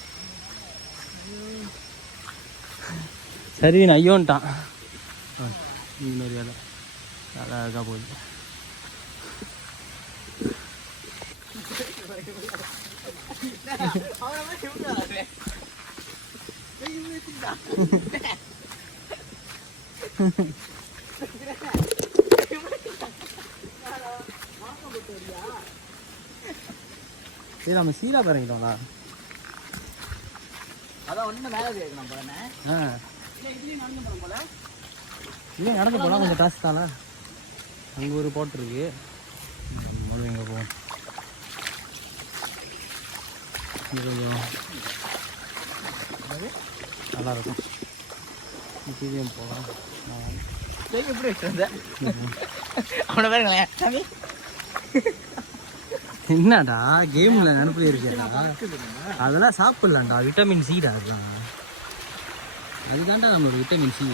சரிவின் ஐயோன்ட்டான். இன்னொரு வேலை அழகாக போகுது. சரி நம்ம சீரா இறங்கிட்டோம்ண்ணா. அதான் ஒன்று மேலே கேட்கணும் போலண்ணே. இல்லை நடந்து போகலாம். கொஞ்சம் காசு தானே. அங்கே ஒரு போட்டிருக்கு. நம்மளும் எங்கே போவோம். கொஞ்சம் நல்லாயிருக்கும். டிவியும் போகலாம். எப்படி வச்சுருந்தேன் அவனை பாருங்களேன். என்னடா கேமில் நினப்பில் இருக்கா? அதெல்லாம் சாப்பிட்லாம்டா. விட்டமின் சிடா அதெல்லாம். அதுதான்டா நம்மளோட விட்டமின் சி.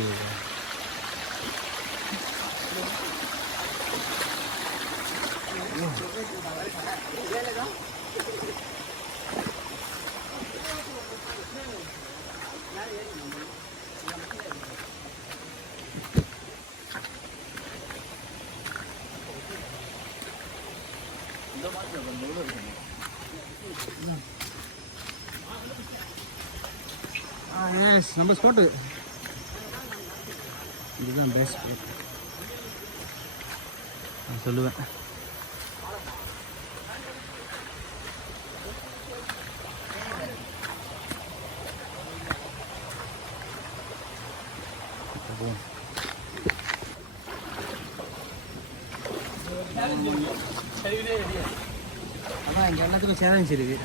நம்ம ஸ்பாட்டு இதுதான் பெஸ்ட் நான் சொல்லுவேன். அதான் இங்கே எல்லாத்துக்கும் சேலஞ்ச் இருக்கு.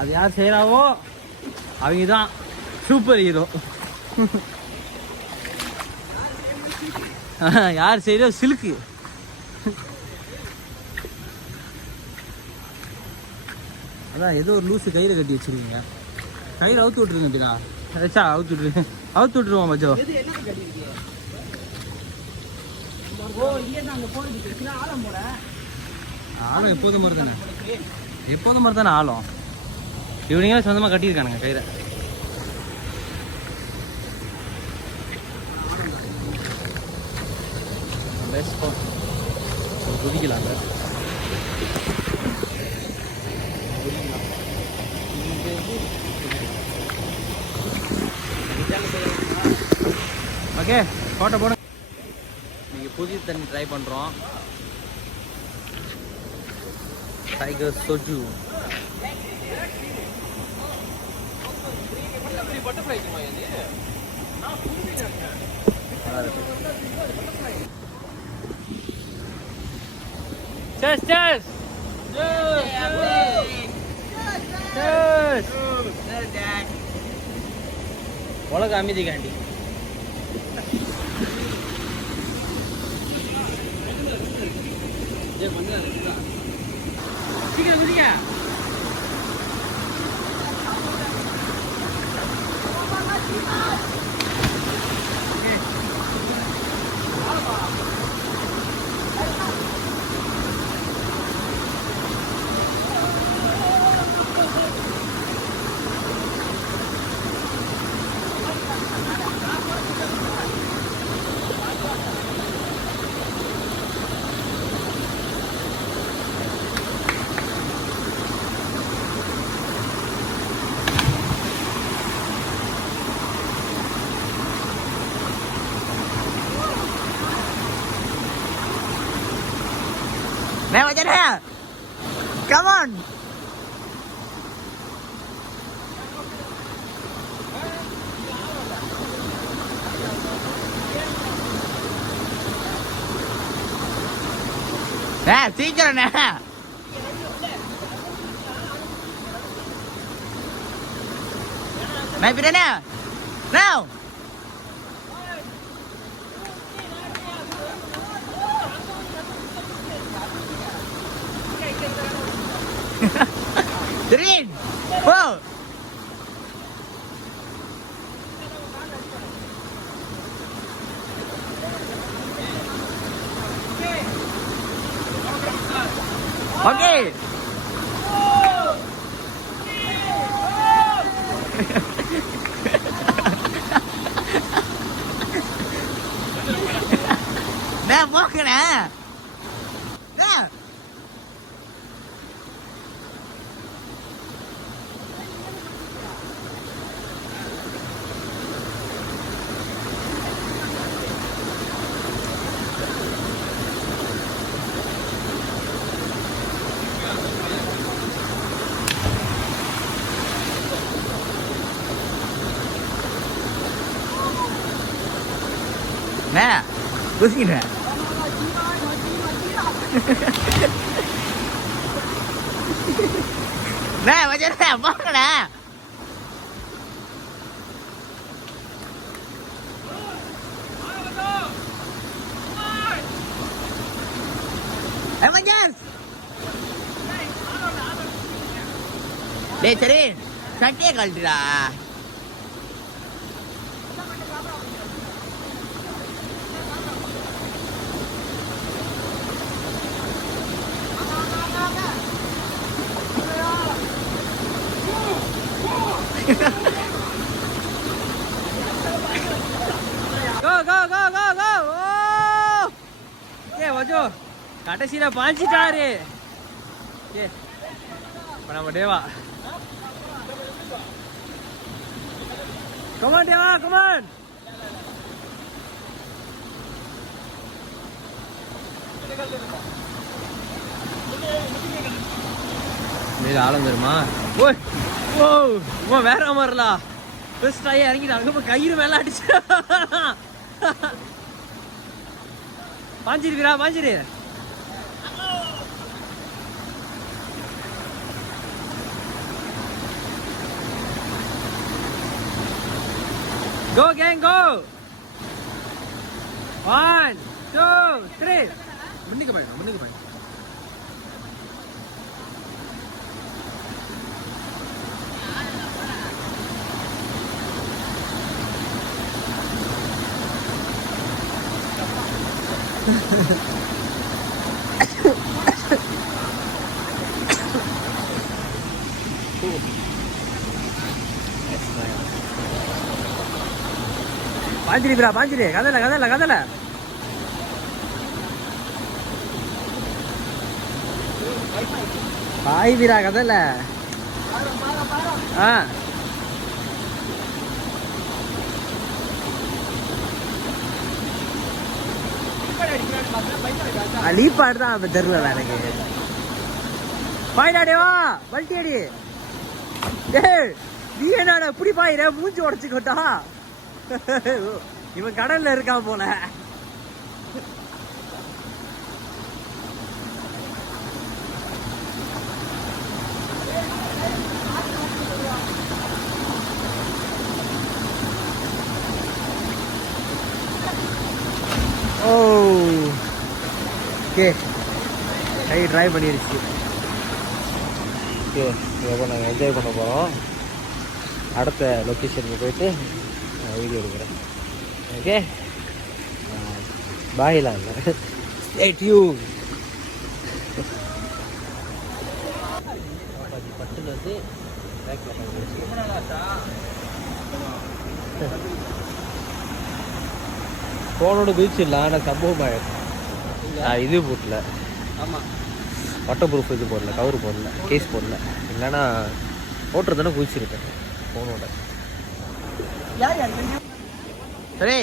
அது யார் செய்கிறாவோ அவங்க தான் சூப்பர் ஹீரோ. யார் செய்கிறோ சில்க்கு. அதான் ஏதோ ஒரு லூஸு கயிறு கட்டி வச்சுருக்கீங்க. கயிறு அவுத்து விட்டுருங்க அப்படின்னா ஏச்சா அவுத்து விட்டுருவோம் மச்சோ. ஆழம் எப்போதும் மாதிரி தானே ஆழம். இவனுங்களே சொந்தமாக கட்டியிருக்கானுங்க கயிறை. குதிக்கலாம் ஓகே ஃபோட்டோ போட. நீங்கள் புதிய தண்ணி ட்ரை பண்ணுறோம். Tiger soju Cheers, cheers! Cheers! Cheers! உலக அமைதி காண்டி. சீக்கிரம் குதிங்க. Nè mà chết nè. Come on. Nè, xí cho nè. Mày đi đây nè. Nào. Green. Wow. Okay. Nè, bót cái nè. Nè. Nè, pusing nè. Nè, macam nè, bóp cái nè. Emergency. Deh, cari. Sakit kali dah. Go, go, go, go, go! Oh! Okay, wajjo. கடைசியில பாஞ்சிட்டாரு. ஏ இப்ப நம்ம டேவா come on தேவா come on. ஆழம் தருமா? ஓய் ஓ உமா வேற மாதிரிலா best ஆகி இறங்கிட்டு அங்கே போய் கயிறு மேலே அடிச்சு பாஞ்சிருக்கிறா பாஞ்சிரு. Go gang go. 1 2 3. முன்னுக்கு போய் முன்னுக்கு போய். பாஞ்சிரி பிரா பாஞ்சிரி கதல கதல கதல. பாய் வீரா கதல. லீப்பாடு தான் அப்ப தெரியல எனக்கு. பாய்டாடே வா பல்ட்டி அடி. நீ என்னடா இப்படி பாயிர மூஞ்சி உடச்சுக்கோட்டா. இவன் கடல்ல இருக்கான் போல. ஓகே கை ட்ரை பண்ணிருச்சு. ஓகே இப்போ நாங்கள் என்ஜாய் பண்ண போகிறோம். அடுத்த லொக்கேஷனுக்கு போயிட்டு நான் வீடியோ எடுக்கிறேன். ஓகே பாய்லாம் இல்லை ஸ்டே டியூன். பட்டுல வந்து ஃபோனோட பீச் இல்லை ஆனால் சம்பவம் ஆகிடும். இது போடல. ஆமாம் வாட்டர் ப்ரூஃப் இது போடல, கவர் போடல, கேஸ் போடல. இல்லைன்னா ஓட்டுறதுனா குதிச்சிருக்கேன் ஃபோனோட. சரி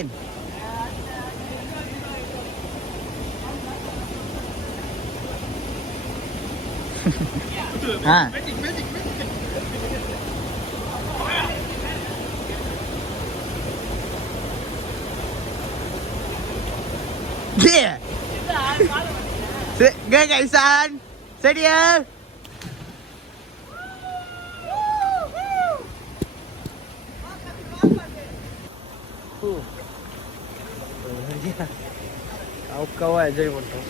ghê ngày san xe đi em. அவுக்காவா என்ஜாய் பண்ணுறோம்.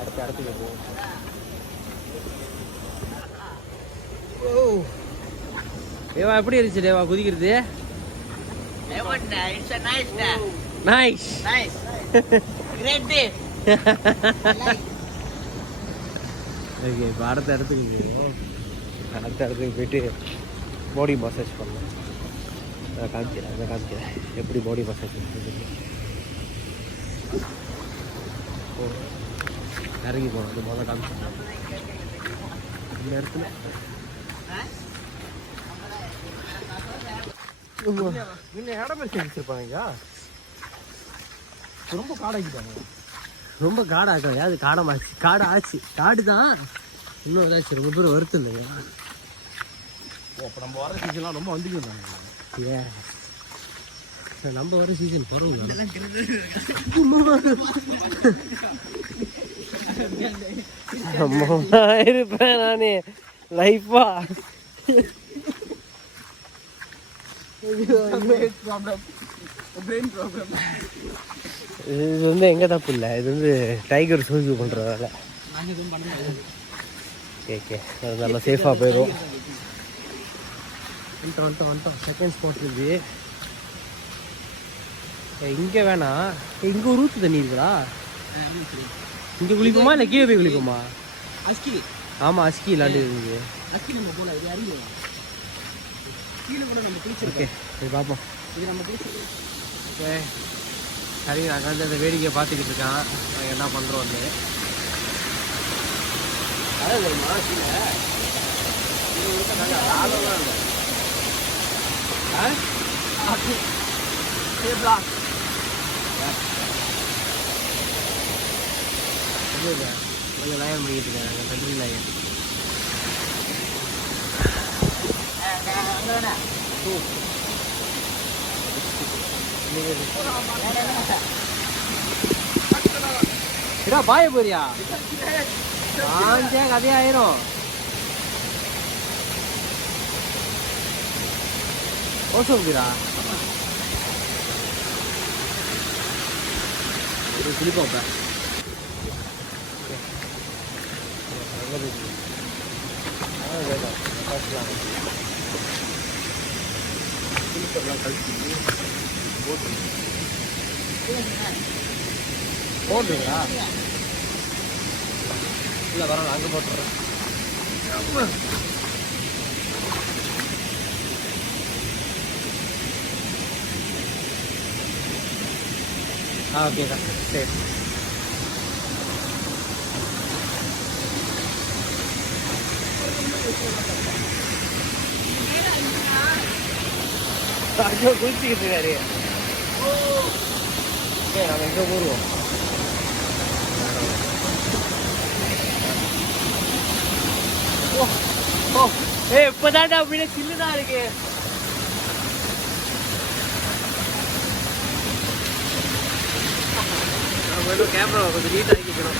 அடுத்த இடத்துக்கு போவோம். தேவா எப்படி இருந்துச்சு தேவா குதிக்கிறது? Nice nice great day. Okay இப்போ அடுத்த இடத்துக்கு போவோம். அடுத்த இடத்துக்கு போயிட்டு பாடி மசாஜ் பண்ணலாம். நான் காமிக்கிறேன் எப்படி பாடி மசாஜ் பண்ணுறது. இறங்கி போகணும். அது முதல்ல காமிச்சிடலாம் இந்த இடத்துல. இன்னும் இடம் வச்சுருப்பாங்க. ரொம்ப காடாக்கிட்டாங்க. ரொம்ப காடாக்கா அது காடமாச்சு. காடு ஆச்சு. காடு தான் இன்னும் ஏதாச்சும் ரொம்ப பேர் வருத்தம் இல்லைங்க. அப்போ நம்ம வர சீசன்லாம் ரொம்ப வந்துக்கிட்டாங்க. நம்ம வர சீசன் பரவாயில்ல இருப்பேன் நானே லைஃபா. இது வந்து எங்கே தப்பு இல்லை. இது வந்து டைகர் சூழ்ச்சி பண்ணுற வேலை. ஓகே அது நல்லா சேஃபாக போயிடும். வந்துட்டோம் செகண்ட் ஸ்பாட் இருக்குது. இங்கே வேணாம். இங்கே ஒரு ஊற்று தண்ணி இருக்குதா? இங்கே குளிப்போமா இல்லை கீழே போய் குளிப்போமா? அஸ்கி. ஆமாம் அஸ்கி இல்லாண்டு இருக்குது. அஸ்கி நம்ம போகல. இது அறிவு கீழே கூட நம்ம குளிச்சிருக்கேன். இது பார்ப்போம். இது நம்ம குளிச்சிருக்கோம். ஓகே சரி நாங்கள் வந்து அந்த வேடிக்கையை பார்த்துக்கிட்டு இருக்கான். நாங்கள் என்ன பண்ணுறோம் வந்து அதான் தெரியுமா கீழே நாங்கள் ஆளெல்லாம் இல்லை. கொஞ்சம் லயன் பண்ணிக்கிட்டு இருக்காங்க கண்டினியூ லயன் இடா பாய போறியா கதையாயிரும் ஓசோங்குறா குளிப்போம் போட்டுங்களா இல்லை வரணும் அங்கே போட்டுறேன் ஓகேக்கா சரி ஐயோ குளிச்சுக்கிட்டு இருக்காரு ஓகே நம்ம எங்கே போடுவோம் இப்பதான்டா அப்படியே சில்லுதான் இருக்கு கேமரா கொஞ்சம் நீட் ஆக்கிக்கணும்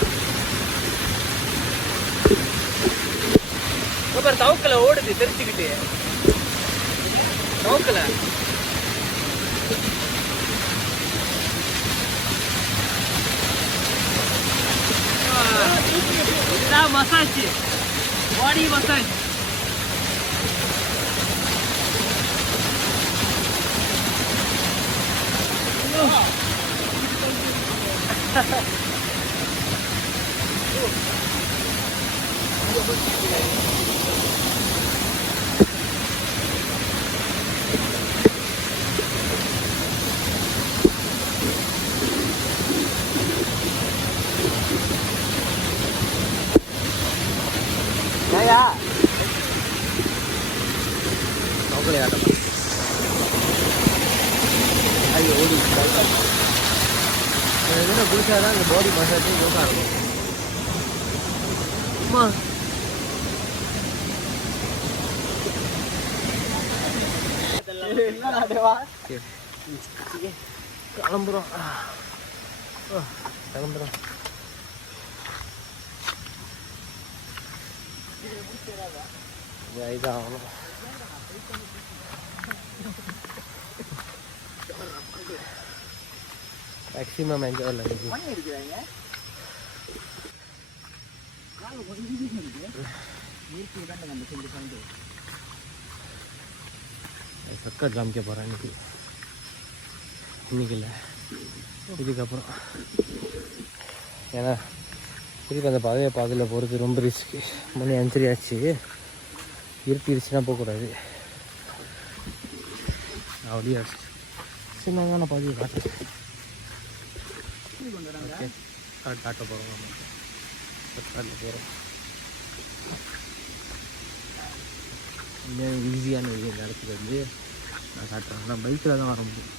அப்புறம் தவுக்கல ஓடுது தெரிச்சுக்கிட்டு தவுக்கல இதுதான் மசாஜ் பாடி மசாஜ் குளிச்சாதான் இந்த பாடி மசாஜ் யோகா இருக்கும் கிளம்புறோம் கிளம்புறோம் இதாகணும் மேக்ஸிமம் என்ஜாய் இல்லை சர்க்கட் காமிக்க போகிறேன் இன்னைக்கு இல்லை இதுக்கப்புறம் ஏன்னா திருப்பி அந்த பழைய பாதையில் போகிறது ரொம்ப ரிஸ்க்கு மணி 5:30 ஆச்சு இருட்டிடுச்சுன்னா போகக்கூடாது அப்படியே சின்னதான பாதையை காட்டுறேன் காட்ட போகிறோம் நம்ம காட்டில் போகிறோம் இன்னும் ஈஸியான இது இந்த இடத்துல வந்து நான் காட்டுறேன் நான் பைக்கில் தான் வர முடியும்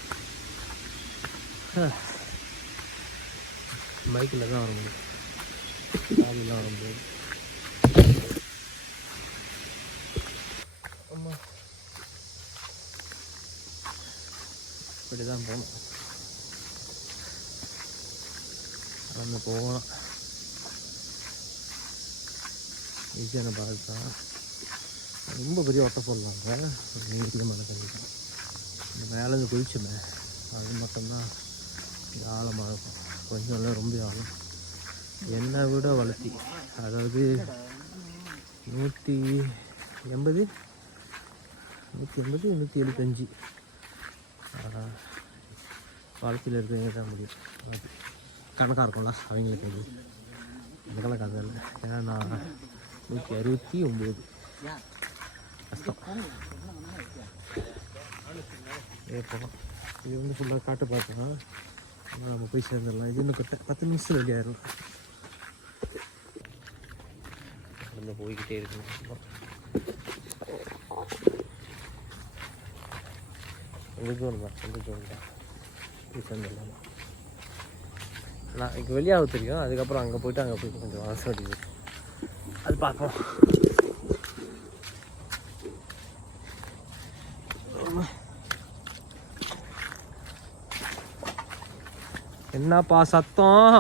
பைக்கில் தான் வர முடியும் காரிலாம் வர முடியும் இப்படி தான் போகணும் நடந்து போகலாம் ஈஸியான பாதை தான் ரொம்ப பெரிய வாட்டர் ஃபால் வாங்க மீடியமான தண்ணி தான் இந்த மேலேருந்து குளிச்சோமே அது மட்டும்தான் ஆழமாக இருக்கும் கொஞ்சம் இல்லை ரொம்ப ஆழம் என்னை விட வளர்த்தி அதாவது 180 175 வளர்த்தியில் இருக்கிறவங்க தான் முடியும் அது கணக்காக இருக்கும்ல அவங்களுக்கு அது அந்த கணக்காக இல்லை ஏன்னா நான் 169 கஷ்டம் போகலாம் இது வந்து ஃபுல்லாக காட்டு பார்த்தோம்னா நம்ம போய் சேர்ந்துடலாம் இது இன்னும் 10 நிமிஷத்தில் ரெடியாயிரும் நடந்து போய்கிட்டே இருக்கணும் கொஞ்சம் தூரம் தான் டியூஷன் நான் இங்கே வெளியாக தெரியும். அதுக்கப்புறம் அங்கே போயிட்டு கொஞ்சம் வாச வேண்டியது அது பார்ப்போம். என்னப்பா சத்தம்?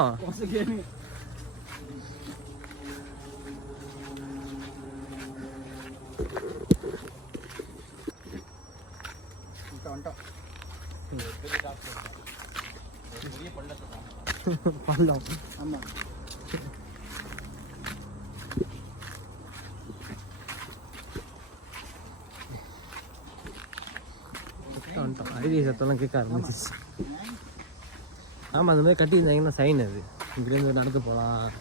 பள்ளம். ஆமாம், ஐடியா சத்தம்லாம் கேட்க ஆரம்பிச்சிச்சு. ஆமாம், அந்த மாதிரி கட்டியிருந்தாங்கன்னா சைன் அது இங்கேருந்து நடந்து போகலாம்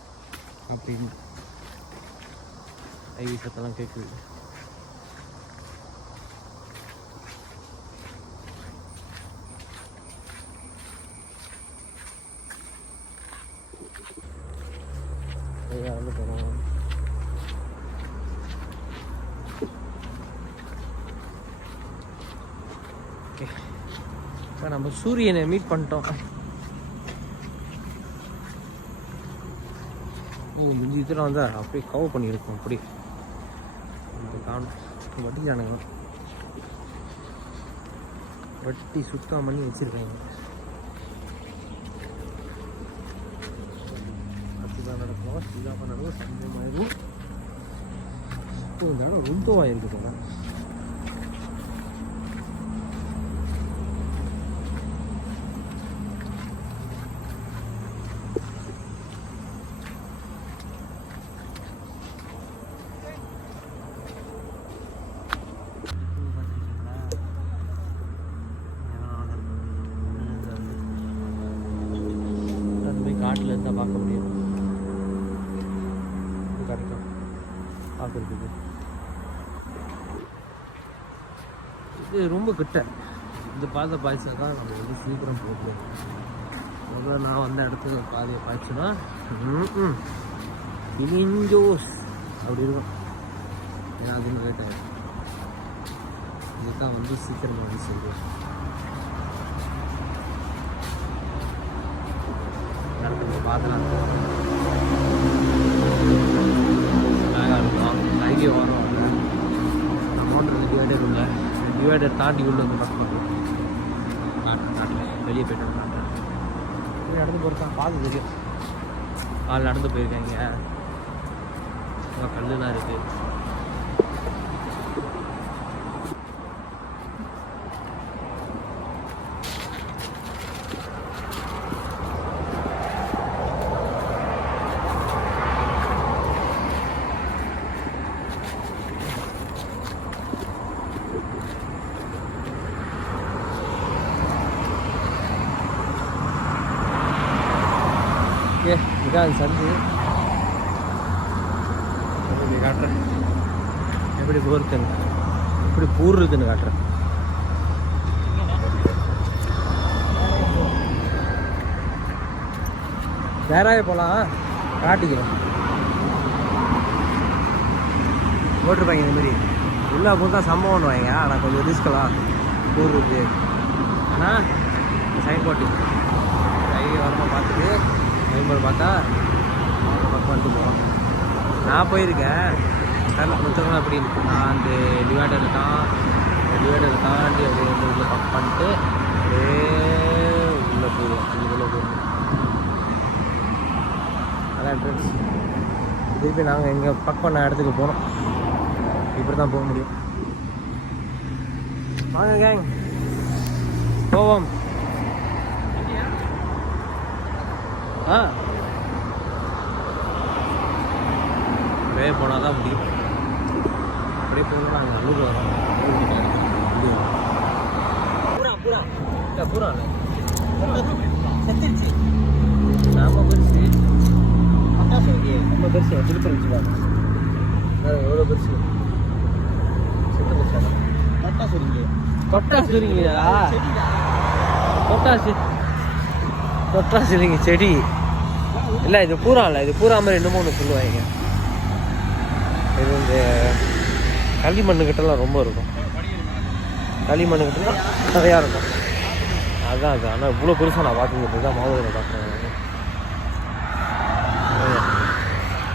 அப்படின்னு ஐடி சத்தம்லாம் கேட்குது. நடந்து போகணும். ஓகே, இப்போ நம்ம சூரியனை மீட் பண்ணிட்டோம். இந்த இதில் வந்து அப்படியே கவர் பண்ணியிருக்கோம். அப்படி வட்டிக்கானுங்க வட்டி சுத்தம் பண்ணி வச்சுருக்காங்க. அதுதான் நடக்கும், இதாக பண்ணணும், சந்தேகமாயிடும். இந்த இடம் ரொம்ப ஆயிருக்கு போல. காட்டில் இருந்தால் பார்க்க முடியும். கரெக்டாக பார்க்குறதுக்கு இது ரொம்ப கிட்ட. இந்த பாதை பாய்ச்சா தான் நம்ம வந்து சீக்கிரம் போகணும். முதல்ல நான் வந்த இடத்துக்கு பாதையை பாய்ச்சுன்னா இனிஞ்சோஸ் அப்படி இருக்கும். ஏன்னா அது லேட் ஆகிடும். இதுதான் வந்து சீக்கிரம் வந்து சொல்லுவேன். பார்க்கலாம், அழகாக இருக்கும். ஹைவே வரும். நான் மோட்டர் டிவைடர் உள்ள டிவைடர் தாண்டி உள்ள வந்து பார்க்கணும். நாட்டில் வெளியே போய்ட்டு நாட்டில் நடந்து போகிறதா பாதை தெரியும். கால் நடந்து போயிருக்காங்க. கல்லுலாம் இருக்குது. இதான் சந்து. எப்படி காட்டுறேன், எப்படி போகிறதுன்னு, எப்படி பூர்றதுன்னு காட்டுறேன். நேராகவே போகலாம், காட்டிக்கிறோம். போட்டிருப்பாங்க இந்தமாரி உள்ளே போட்டா சம்பவம் பண்ணுவாங்க. ஆனால் கொஞ்சம் ரிஸ்கெல்லாம் பூர்றது. ஆனால் சைன் போட்டு கை வரமாக பார்த்துட்டு டைம்பர் பார்த்தா பக்கம் வந்துட்டு போவோம். நான் போயிருக்கேன் மொத்தமாக அப்படி நான் அந்த டிவைடரை தாண்டி அப்படியே வந்து உள்ளே பக் பண்ணிட்டு அப்படியே உள்ளே போயிடுவோம். இதுக்குள்ளே போயிடுவோம். அதான் ஃப்ரெண்ட்ஸ், திருப்பி நாங்கள் எங்கள் பக்கம் நான் இடத்துக்கு போகிறோம். இப்படி தான் போக முடியும். வாங்க கேங் போவோம். அப்படியே போனால் தான் முடியும். அப்படியே போகணும். நாங்கள் நல்லூர் வரோம். பூரா செத்துருச்சு. நம்ம பெருசு பட்டாசு ரொம்ப பெருசு. திருப்பி வச்சுப்பாங்க எவ்வளோ பெருசு. செத்து பெருசா தொட்டாசு இல்லைங்க, செடி இல்லை. இது பூரா இல்லை, இது பூரா மாதிரி என்னமோ ஒன்று சொல்லுவாங்க. இது இந்த களிமண்ணுக்கிட்டலாம் ரொம்ப இருக்கும். களிமண் கட்டினா நிறையா இருக்கும். அதுதான் அது. ஆனால் இவ்வளோ பெருசாக நான் பார்த்துக்கிட்டு தான் மாவட்டத்தில் பார்க்குறேன்.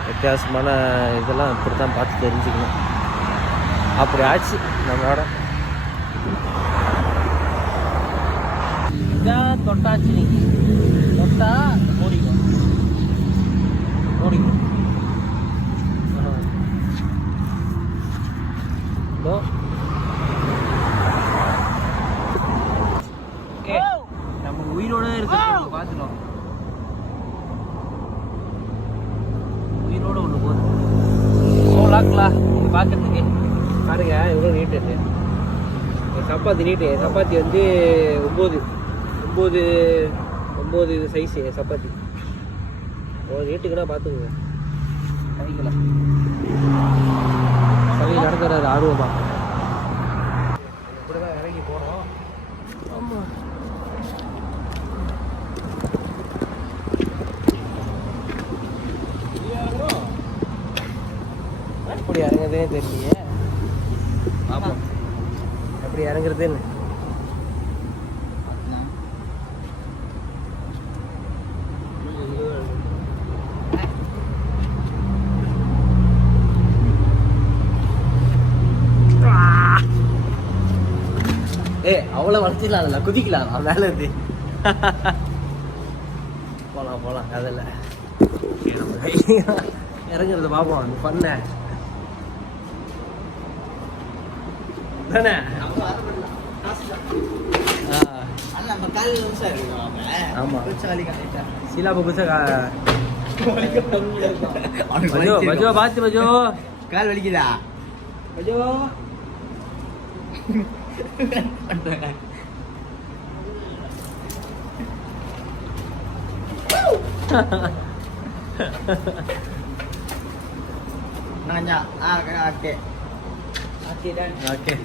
வித்தியாசமான இதெல்லாம் இப்படி தான் பார்த்து தெரிஞ்சுக்கணும். அப்படி ஆச்சு நம்மளோட. இதான் தொட்டாச்சு. நீங்கள் தொட்டா ஓடிக்கும் ஓடிக்கும். ஓகே, நம்ம உயிரோட இருக்கிறது பார்த்துட்டோம். உயிரோட ஒன்று போகுது. லாக்லா நீங்கள் பார்க்குறதுக்கு பாருங்க எவ்வளோ நீட்டு. சப்பாத்தி நீட்டு. சப்பாத்தி வந்து 9 சைஸு சப்பாத்தி. ஒரு நீட்டுக்குன்னா பார்த்துக்குங்க. கைகளை சரி நடக்கிறாரு ஆர்வமாக. இப்படி தான் இறங்கி போகிறோம். ஆமாம், எப்படி இறங்குறதுனே தெரியலையே. ஆமாம், எப்படி இறங்குறதுன்னு. அவ்வளோ வளர்த்திடலாம், குதிக்கலாம் மேலே இருந்து. போகலாம் அதில் இறங்குறத பார்ப்போம். பண்ண தானே. ஆமாம், சீலா புதுசா பஜோ பார்த்து பஜோ கால் வலிக்குதா பஜோ. nanya oke dan oke.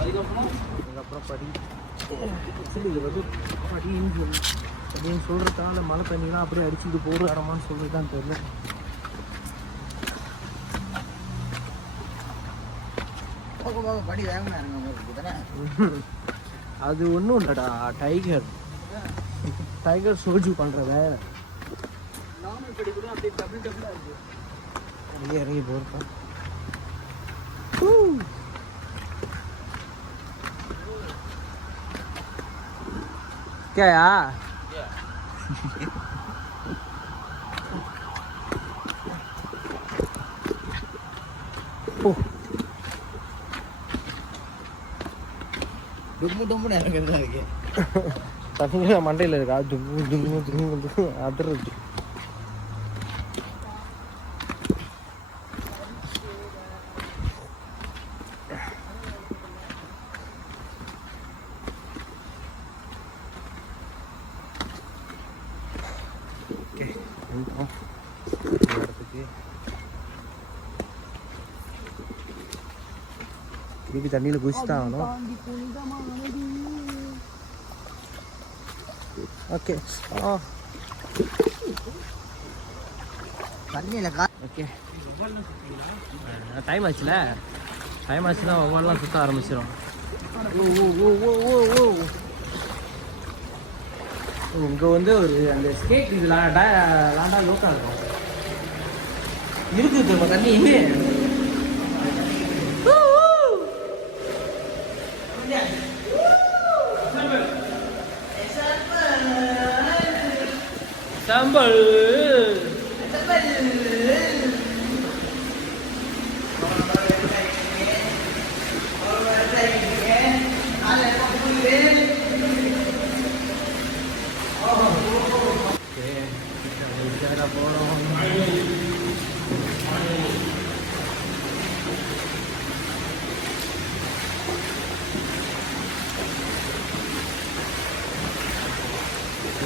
அதுக்கப்புறம் அப்படின்னு சொல்கிறதுனால மழை தண்ணிலாம் அப்படியே அடிச்சுட்டு போகிற இடமான்னு சொல்லிதான் தெரியல. படி வேகமாக அது ஒன்றும் இல்லைடா, டைகர் சோஜு பண்ணுற வேலை. அப்படியே இறங்கி போயிருக்கோம். கேயா தண்ணியில் மண்டையில் இருக்கா? தும்மு அதிர்றது. திருப்பி தண்ணியில் குதிச்சுதான் ஆகணும். ஓகே ஓகே, டைம் ஆச்சுன்னா ஒவ்வொன்றுலாம் சுற்ற ஆரம்பிச்சிடும். இங்கே வந்து ஒரு அந்த ஸ்கேட் இது லாண்டா லோக்கா இருக்கும் இருக்குது நம்ம தண்ணி. சம்பல்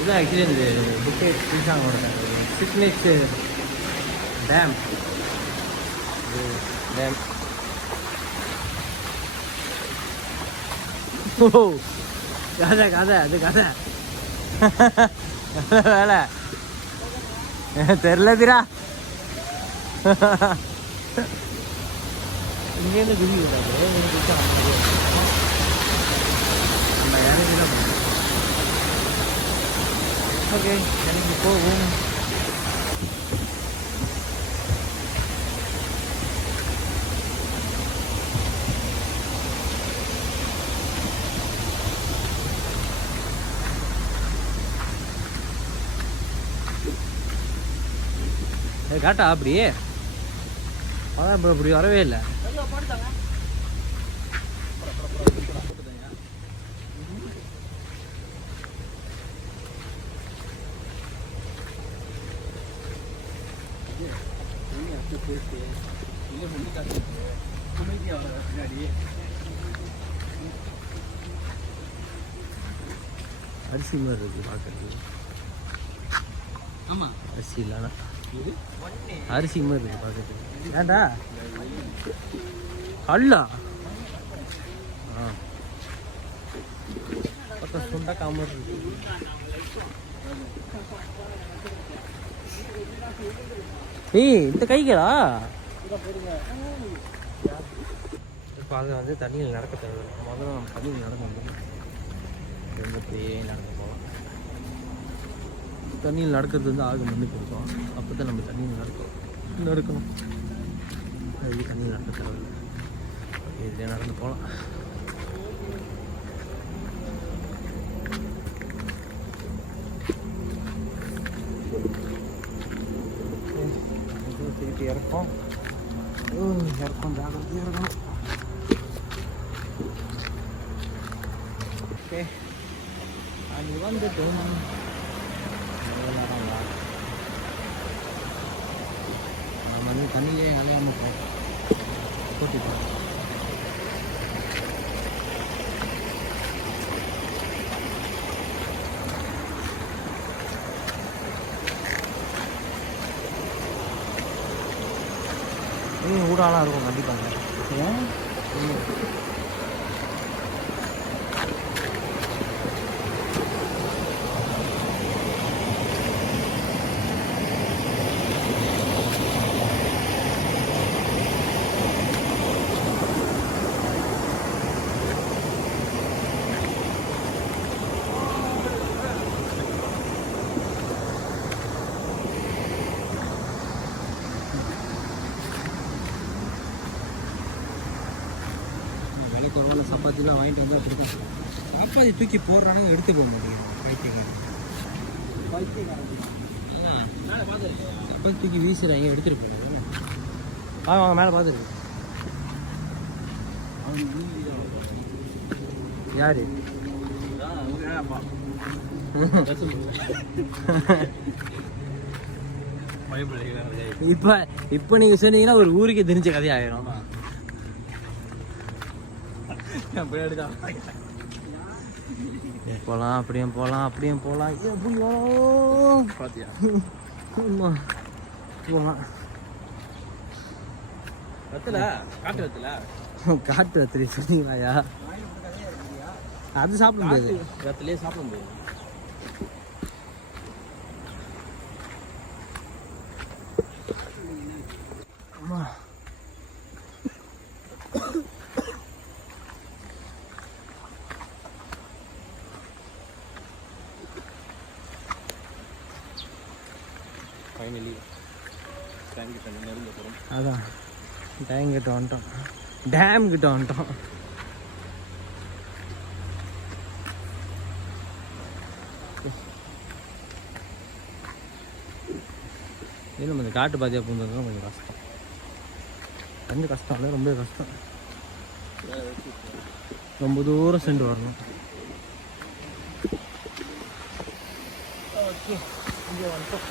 இதுதான் ஆக்சுவலி இந்த புக்கே ஸ்ரீசாங்கோட சிக்னேச்சர் டேம். ஓ கதை அது கதை வேலை தெரில தீரா. இங்கேருந்து குதி விடாது நம்ம இறங்கி தான் போகணும். ஓகே எனக்கு போகும். காட்டா அப்படியே அதான் இப்போ அப்படி வரவே இல்லை. அரிசி மாதிரி இருக்கு பார்க்கறது. ஆமாம் அரிசி இல்லைண்ணா அரிசி மாதிரி இருக்கு பார்க்கறது. ஏண்டா கல்லா பக்கம் சுண்டக்கா மாதிரி இருக்கு. ஏய் இந்த கைகளா இப்போ அது வந்து தண்ணியில் நடக்க தேவை. முதல்ல நம்ம தண்ணியில் நடந்து வந்துடும். அப்படியே நடந்து போகலாம். தண்ணியில் நடக்கிறது வந்து ஆக மண்ணு கொடுக்கும். அப்போ தான் நம்ம தண்ணியில் நடக்கணும். அது தண்ணியில் நடக்க தேவையில்லை. ஓகே இதுலேயே நடந்து போகலாம். திருப்பி இறக்கம் ஜாகிரதையாக இருக்கணும். ஓகே அது வந்துட்டோம். நம்ம வந்து தண்ணியிலே அலையாமல் போட்டிப்போம். ஊடாலாம் இருக்கும் கண்டிப்பாங்க. குறைவான சப்பாத்திலாம் வாங்கிட்டு வந்தால் அப்படி தான். சப்பாத்தி தூக்கி போடுறாங்க, எடுத்து போக மாட்டேங்குது. சப்பாத்தி தூக்கி வீசுறாங்க, எடுத்துட்டு போகுது. வாங்க மேலே பார்த்துருக்கு. யாரு இப்போ நீங்க சொன்னீங்கன்னா ஒரு ஊருக்கே தெரிஞ்ச கதையாயிரும். போகலாம் அப்படியும் போகலாம் அப்படியும் போகலாம். காட்டு வத்தலி சொன்னீங்களாயா? அது சாப்பிட முடியாது. வத்தலே சாப்பிட முடியாது. ஃபைனலி டேம் கிட்ட நெருங்க போகிறோம். அதான் டேம் கிட்ட வந்துட்டோம். இது நம்ம இந்த காட்டு பாத்தியா போகிறது தான் கொஞ்சம் கஷ்டம். கொஞ்சம் கஷ்டம் இல்லை, ரொம்ப கஷ்டம். ரொம்ப தூரம் சென்று வரணும். ஓகே இங்கே வந்துட்டோம்.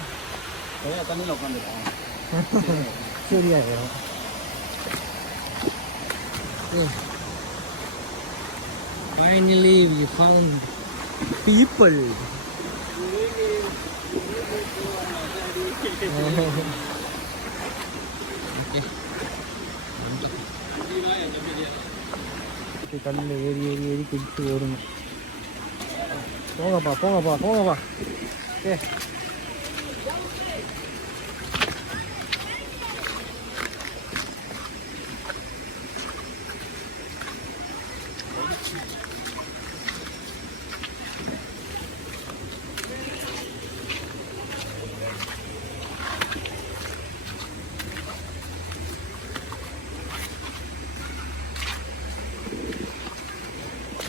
தண்ணியில் உட்காந்துருக்கோம். சரியாயிரும். Finally we found people. கல்லில் ஏறி குதித்து ஓடணும். போங்கப்பா. ஓகே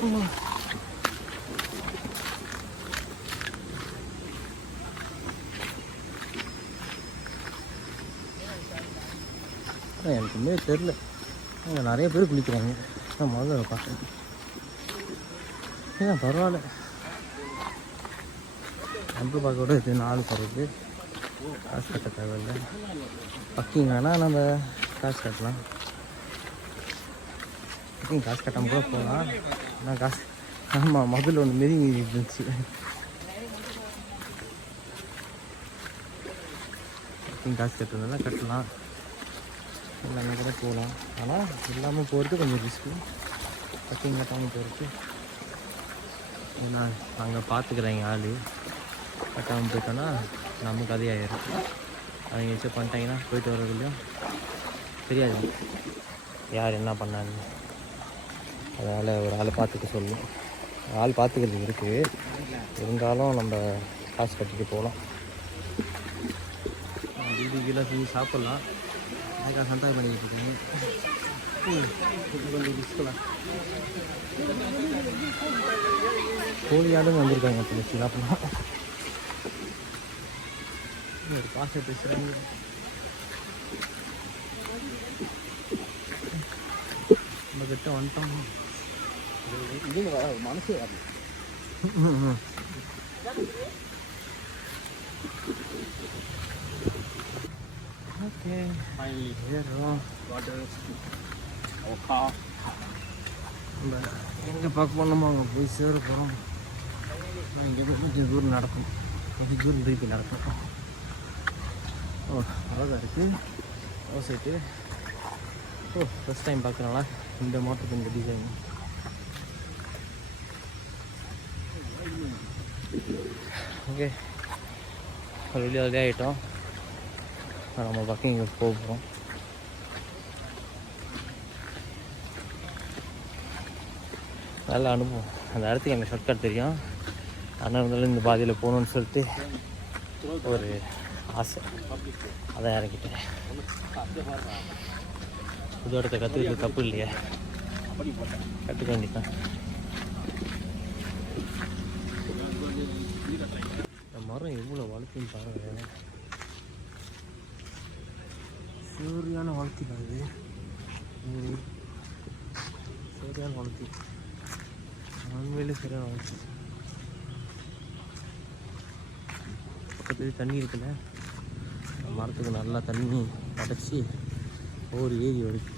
எனக்கு உண்மையே தெரில. அங்கே நிறைய பேர் குளிக்கிறாங்க. நான் முதல்ல பார்த்தேன். ஏன் பரவாயில்ல. டெம்பிள் பார்க்கோட இது 4 போகிறது. காசு கட்ட தேவையில்லை. பக்கிங் வேணால் நம்ம காசு கட்டலாம். பக்கிங் காசு கட்டாமல் கூட போகலாம். ஆனால் காசு ஆமாம் மொபைல் ஒன்று மாரி இருந்துச்சு. பக்கிங் காசு கட்டுறதுனால கட்டலாம். எல்லாமே கூட போகலாம். ஆனால் இல்லாமல் போகிறது கொஞ்சம் ரிஸ்க்கு. பக்கிங் கட்டாமல் போகிறது. ஏன்னா அங்கே பார்த்துக்குறாங்க ஆள். கட்டாமல் போயிட்டோன்னா நமக்கு அதே ஆயிடும். அவங்க வச்சு பண்ணிட்டாங்கன்னா போயிட்டு வர்றதுலையும் தெரியாது யார் என்ன பண்ணாங்க. அதனால் ஒரு ஆள் பார்த்துக்க சொல்லும். ஆள் பார்த்துக்கிறது இருக்குது. இருந்தாலும் நம்ம காசு கட்டிட்டு போகலாம். வீட்டுக்கெல்லாம் செஞ்சு சாப்பிட்லாம். அதுக்காக சந்தாயம் பண்ணிக்கிட்டு இருக்காங்க. கொஞ்சம் ரிஸ்கலாம். கோழியாடும் வந்திருக்காங்க. பிள்ளைச்சு சாப்பிட்லாம். ஒரு பாசை பேசுகிறாங்க. நம்ம கிட்ட வந்துட்டோம். இது மனசு ஓகே ஏறுறோம். நம்ம எங்கே பார்க்க போனோமோ அங்கே போய் சேர போகிறோம். இங்கே போய் கொஞ்சம் தூரம் நடக்கணும். கொஞ்சம் தூரம் திருப்பி நடக்கணும். ஓ அழகாக இருக்குது. ஓசைட்டு. ஓ ஃபஸ்ட் டைம் பார்க்குறோம்னா இந்த மாட்டுக்கு இந்த டிசைன். ஓகே ஒரு வெளியே ரெடி ஆகிட்டோம். நம்ம பக்கம் இங்கே போக போகிறோம். நல்ல அனுபவம். அந்த இடத்துக்கு எனக்கு ஷார்ட்கட் தெரியும். அண்ணன் இருந்தாலும் இந்த பாதியில் போகணுன்னு சொல்லிட்டு ஒரு ஆசை. அதான் இறங்கிட்டேன். புது இடத்த கற்றுக்கிறது தப்பு இல்லையா? கற்றுக்க வேண்டியதான். இந்த மரம் எவ்வளோ வளர்த்துன்னு பாருங்க. சரியான வளர்த்தில அது. சரியான வளர்த்தி. உண்மையிலே சரியான வளர்ச்சி. பக்கத்துலேயே தண்ணி இருக்குல்ல. மரத்துக்கு நல்லா தண்ணி அடைச்சி ஒரு ஏரி வருது.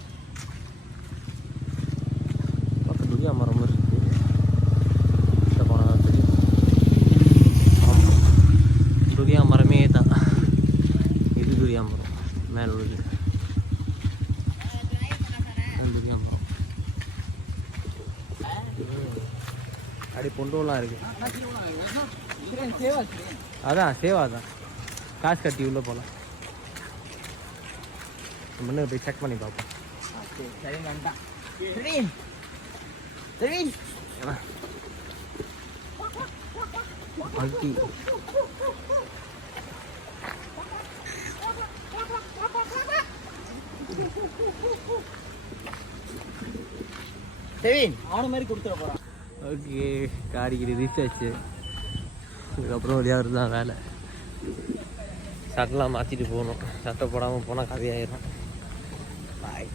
பக்கம் துரியா மரம் இருக்குது. போனால் தெரியும். ஆமாம் துரியா மரமே தான். இது துரியா மரம் மேலே உள்ளது. துரியா மரம் அப்படி பொண்டோலாம் இருக்குது. அதான் சேவா தான். காசு கட்டி உள்ளே போகலாம். முன்னே போய் செக் பண்ணி பார்ப்போம். அவன மாதிரி கொடுத்துட போறான். ஓகே காரிக்கிரி ரீச் ஆச்சு. இதுக்கப்புறம் வழியாக தான் வேலை. சட்டெலாம் மாற்றிட்டு போகணும். சட்டை போடாமல் போனால் கதையாயிரும். பாய்.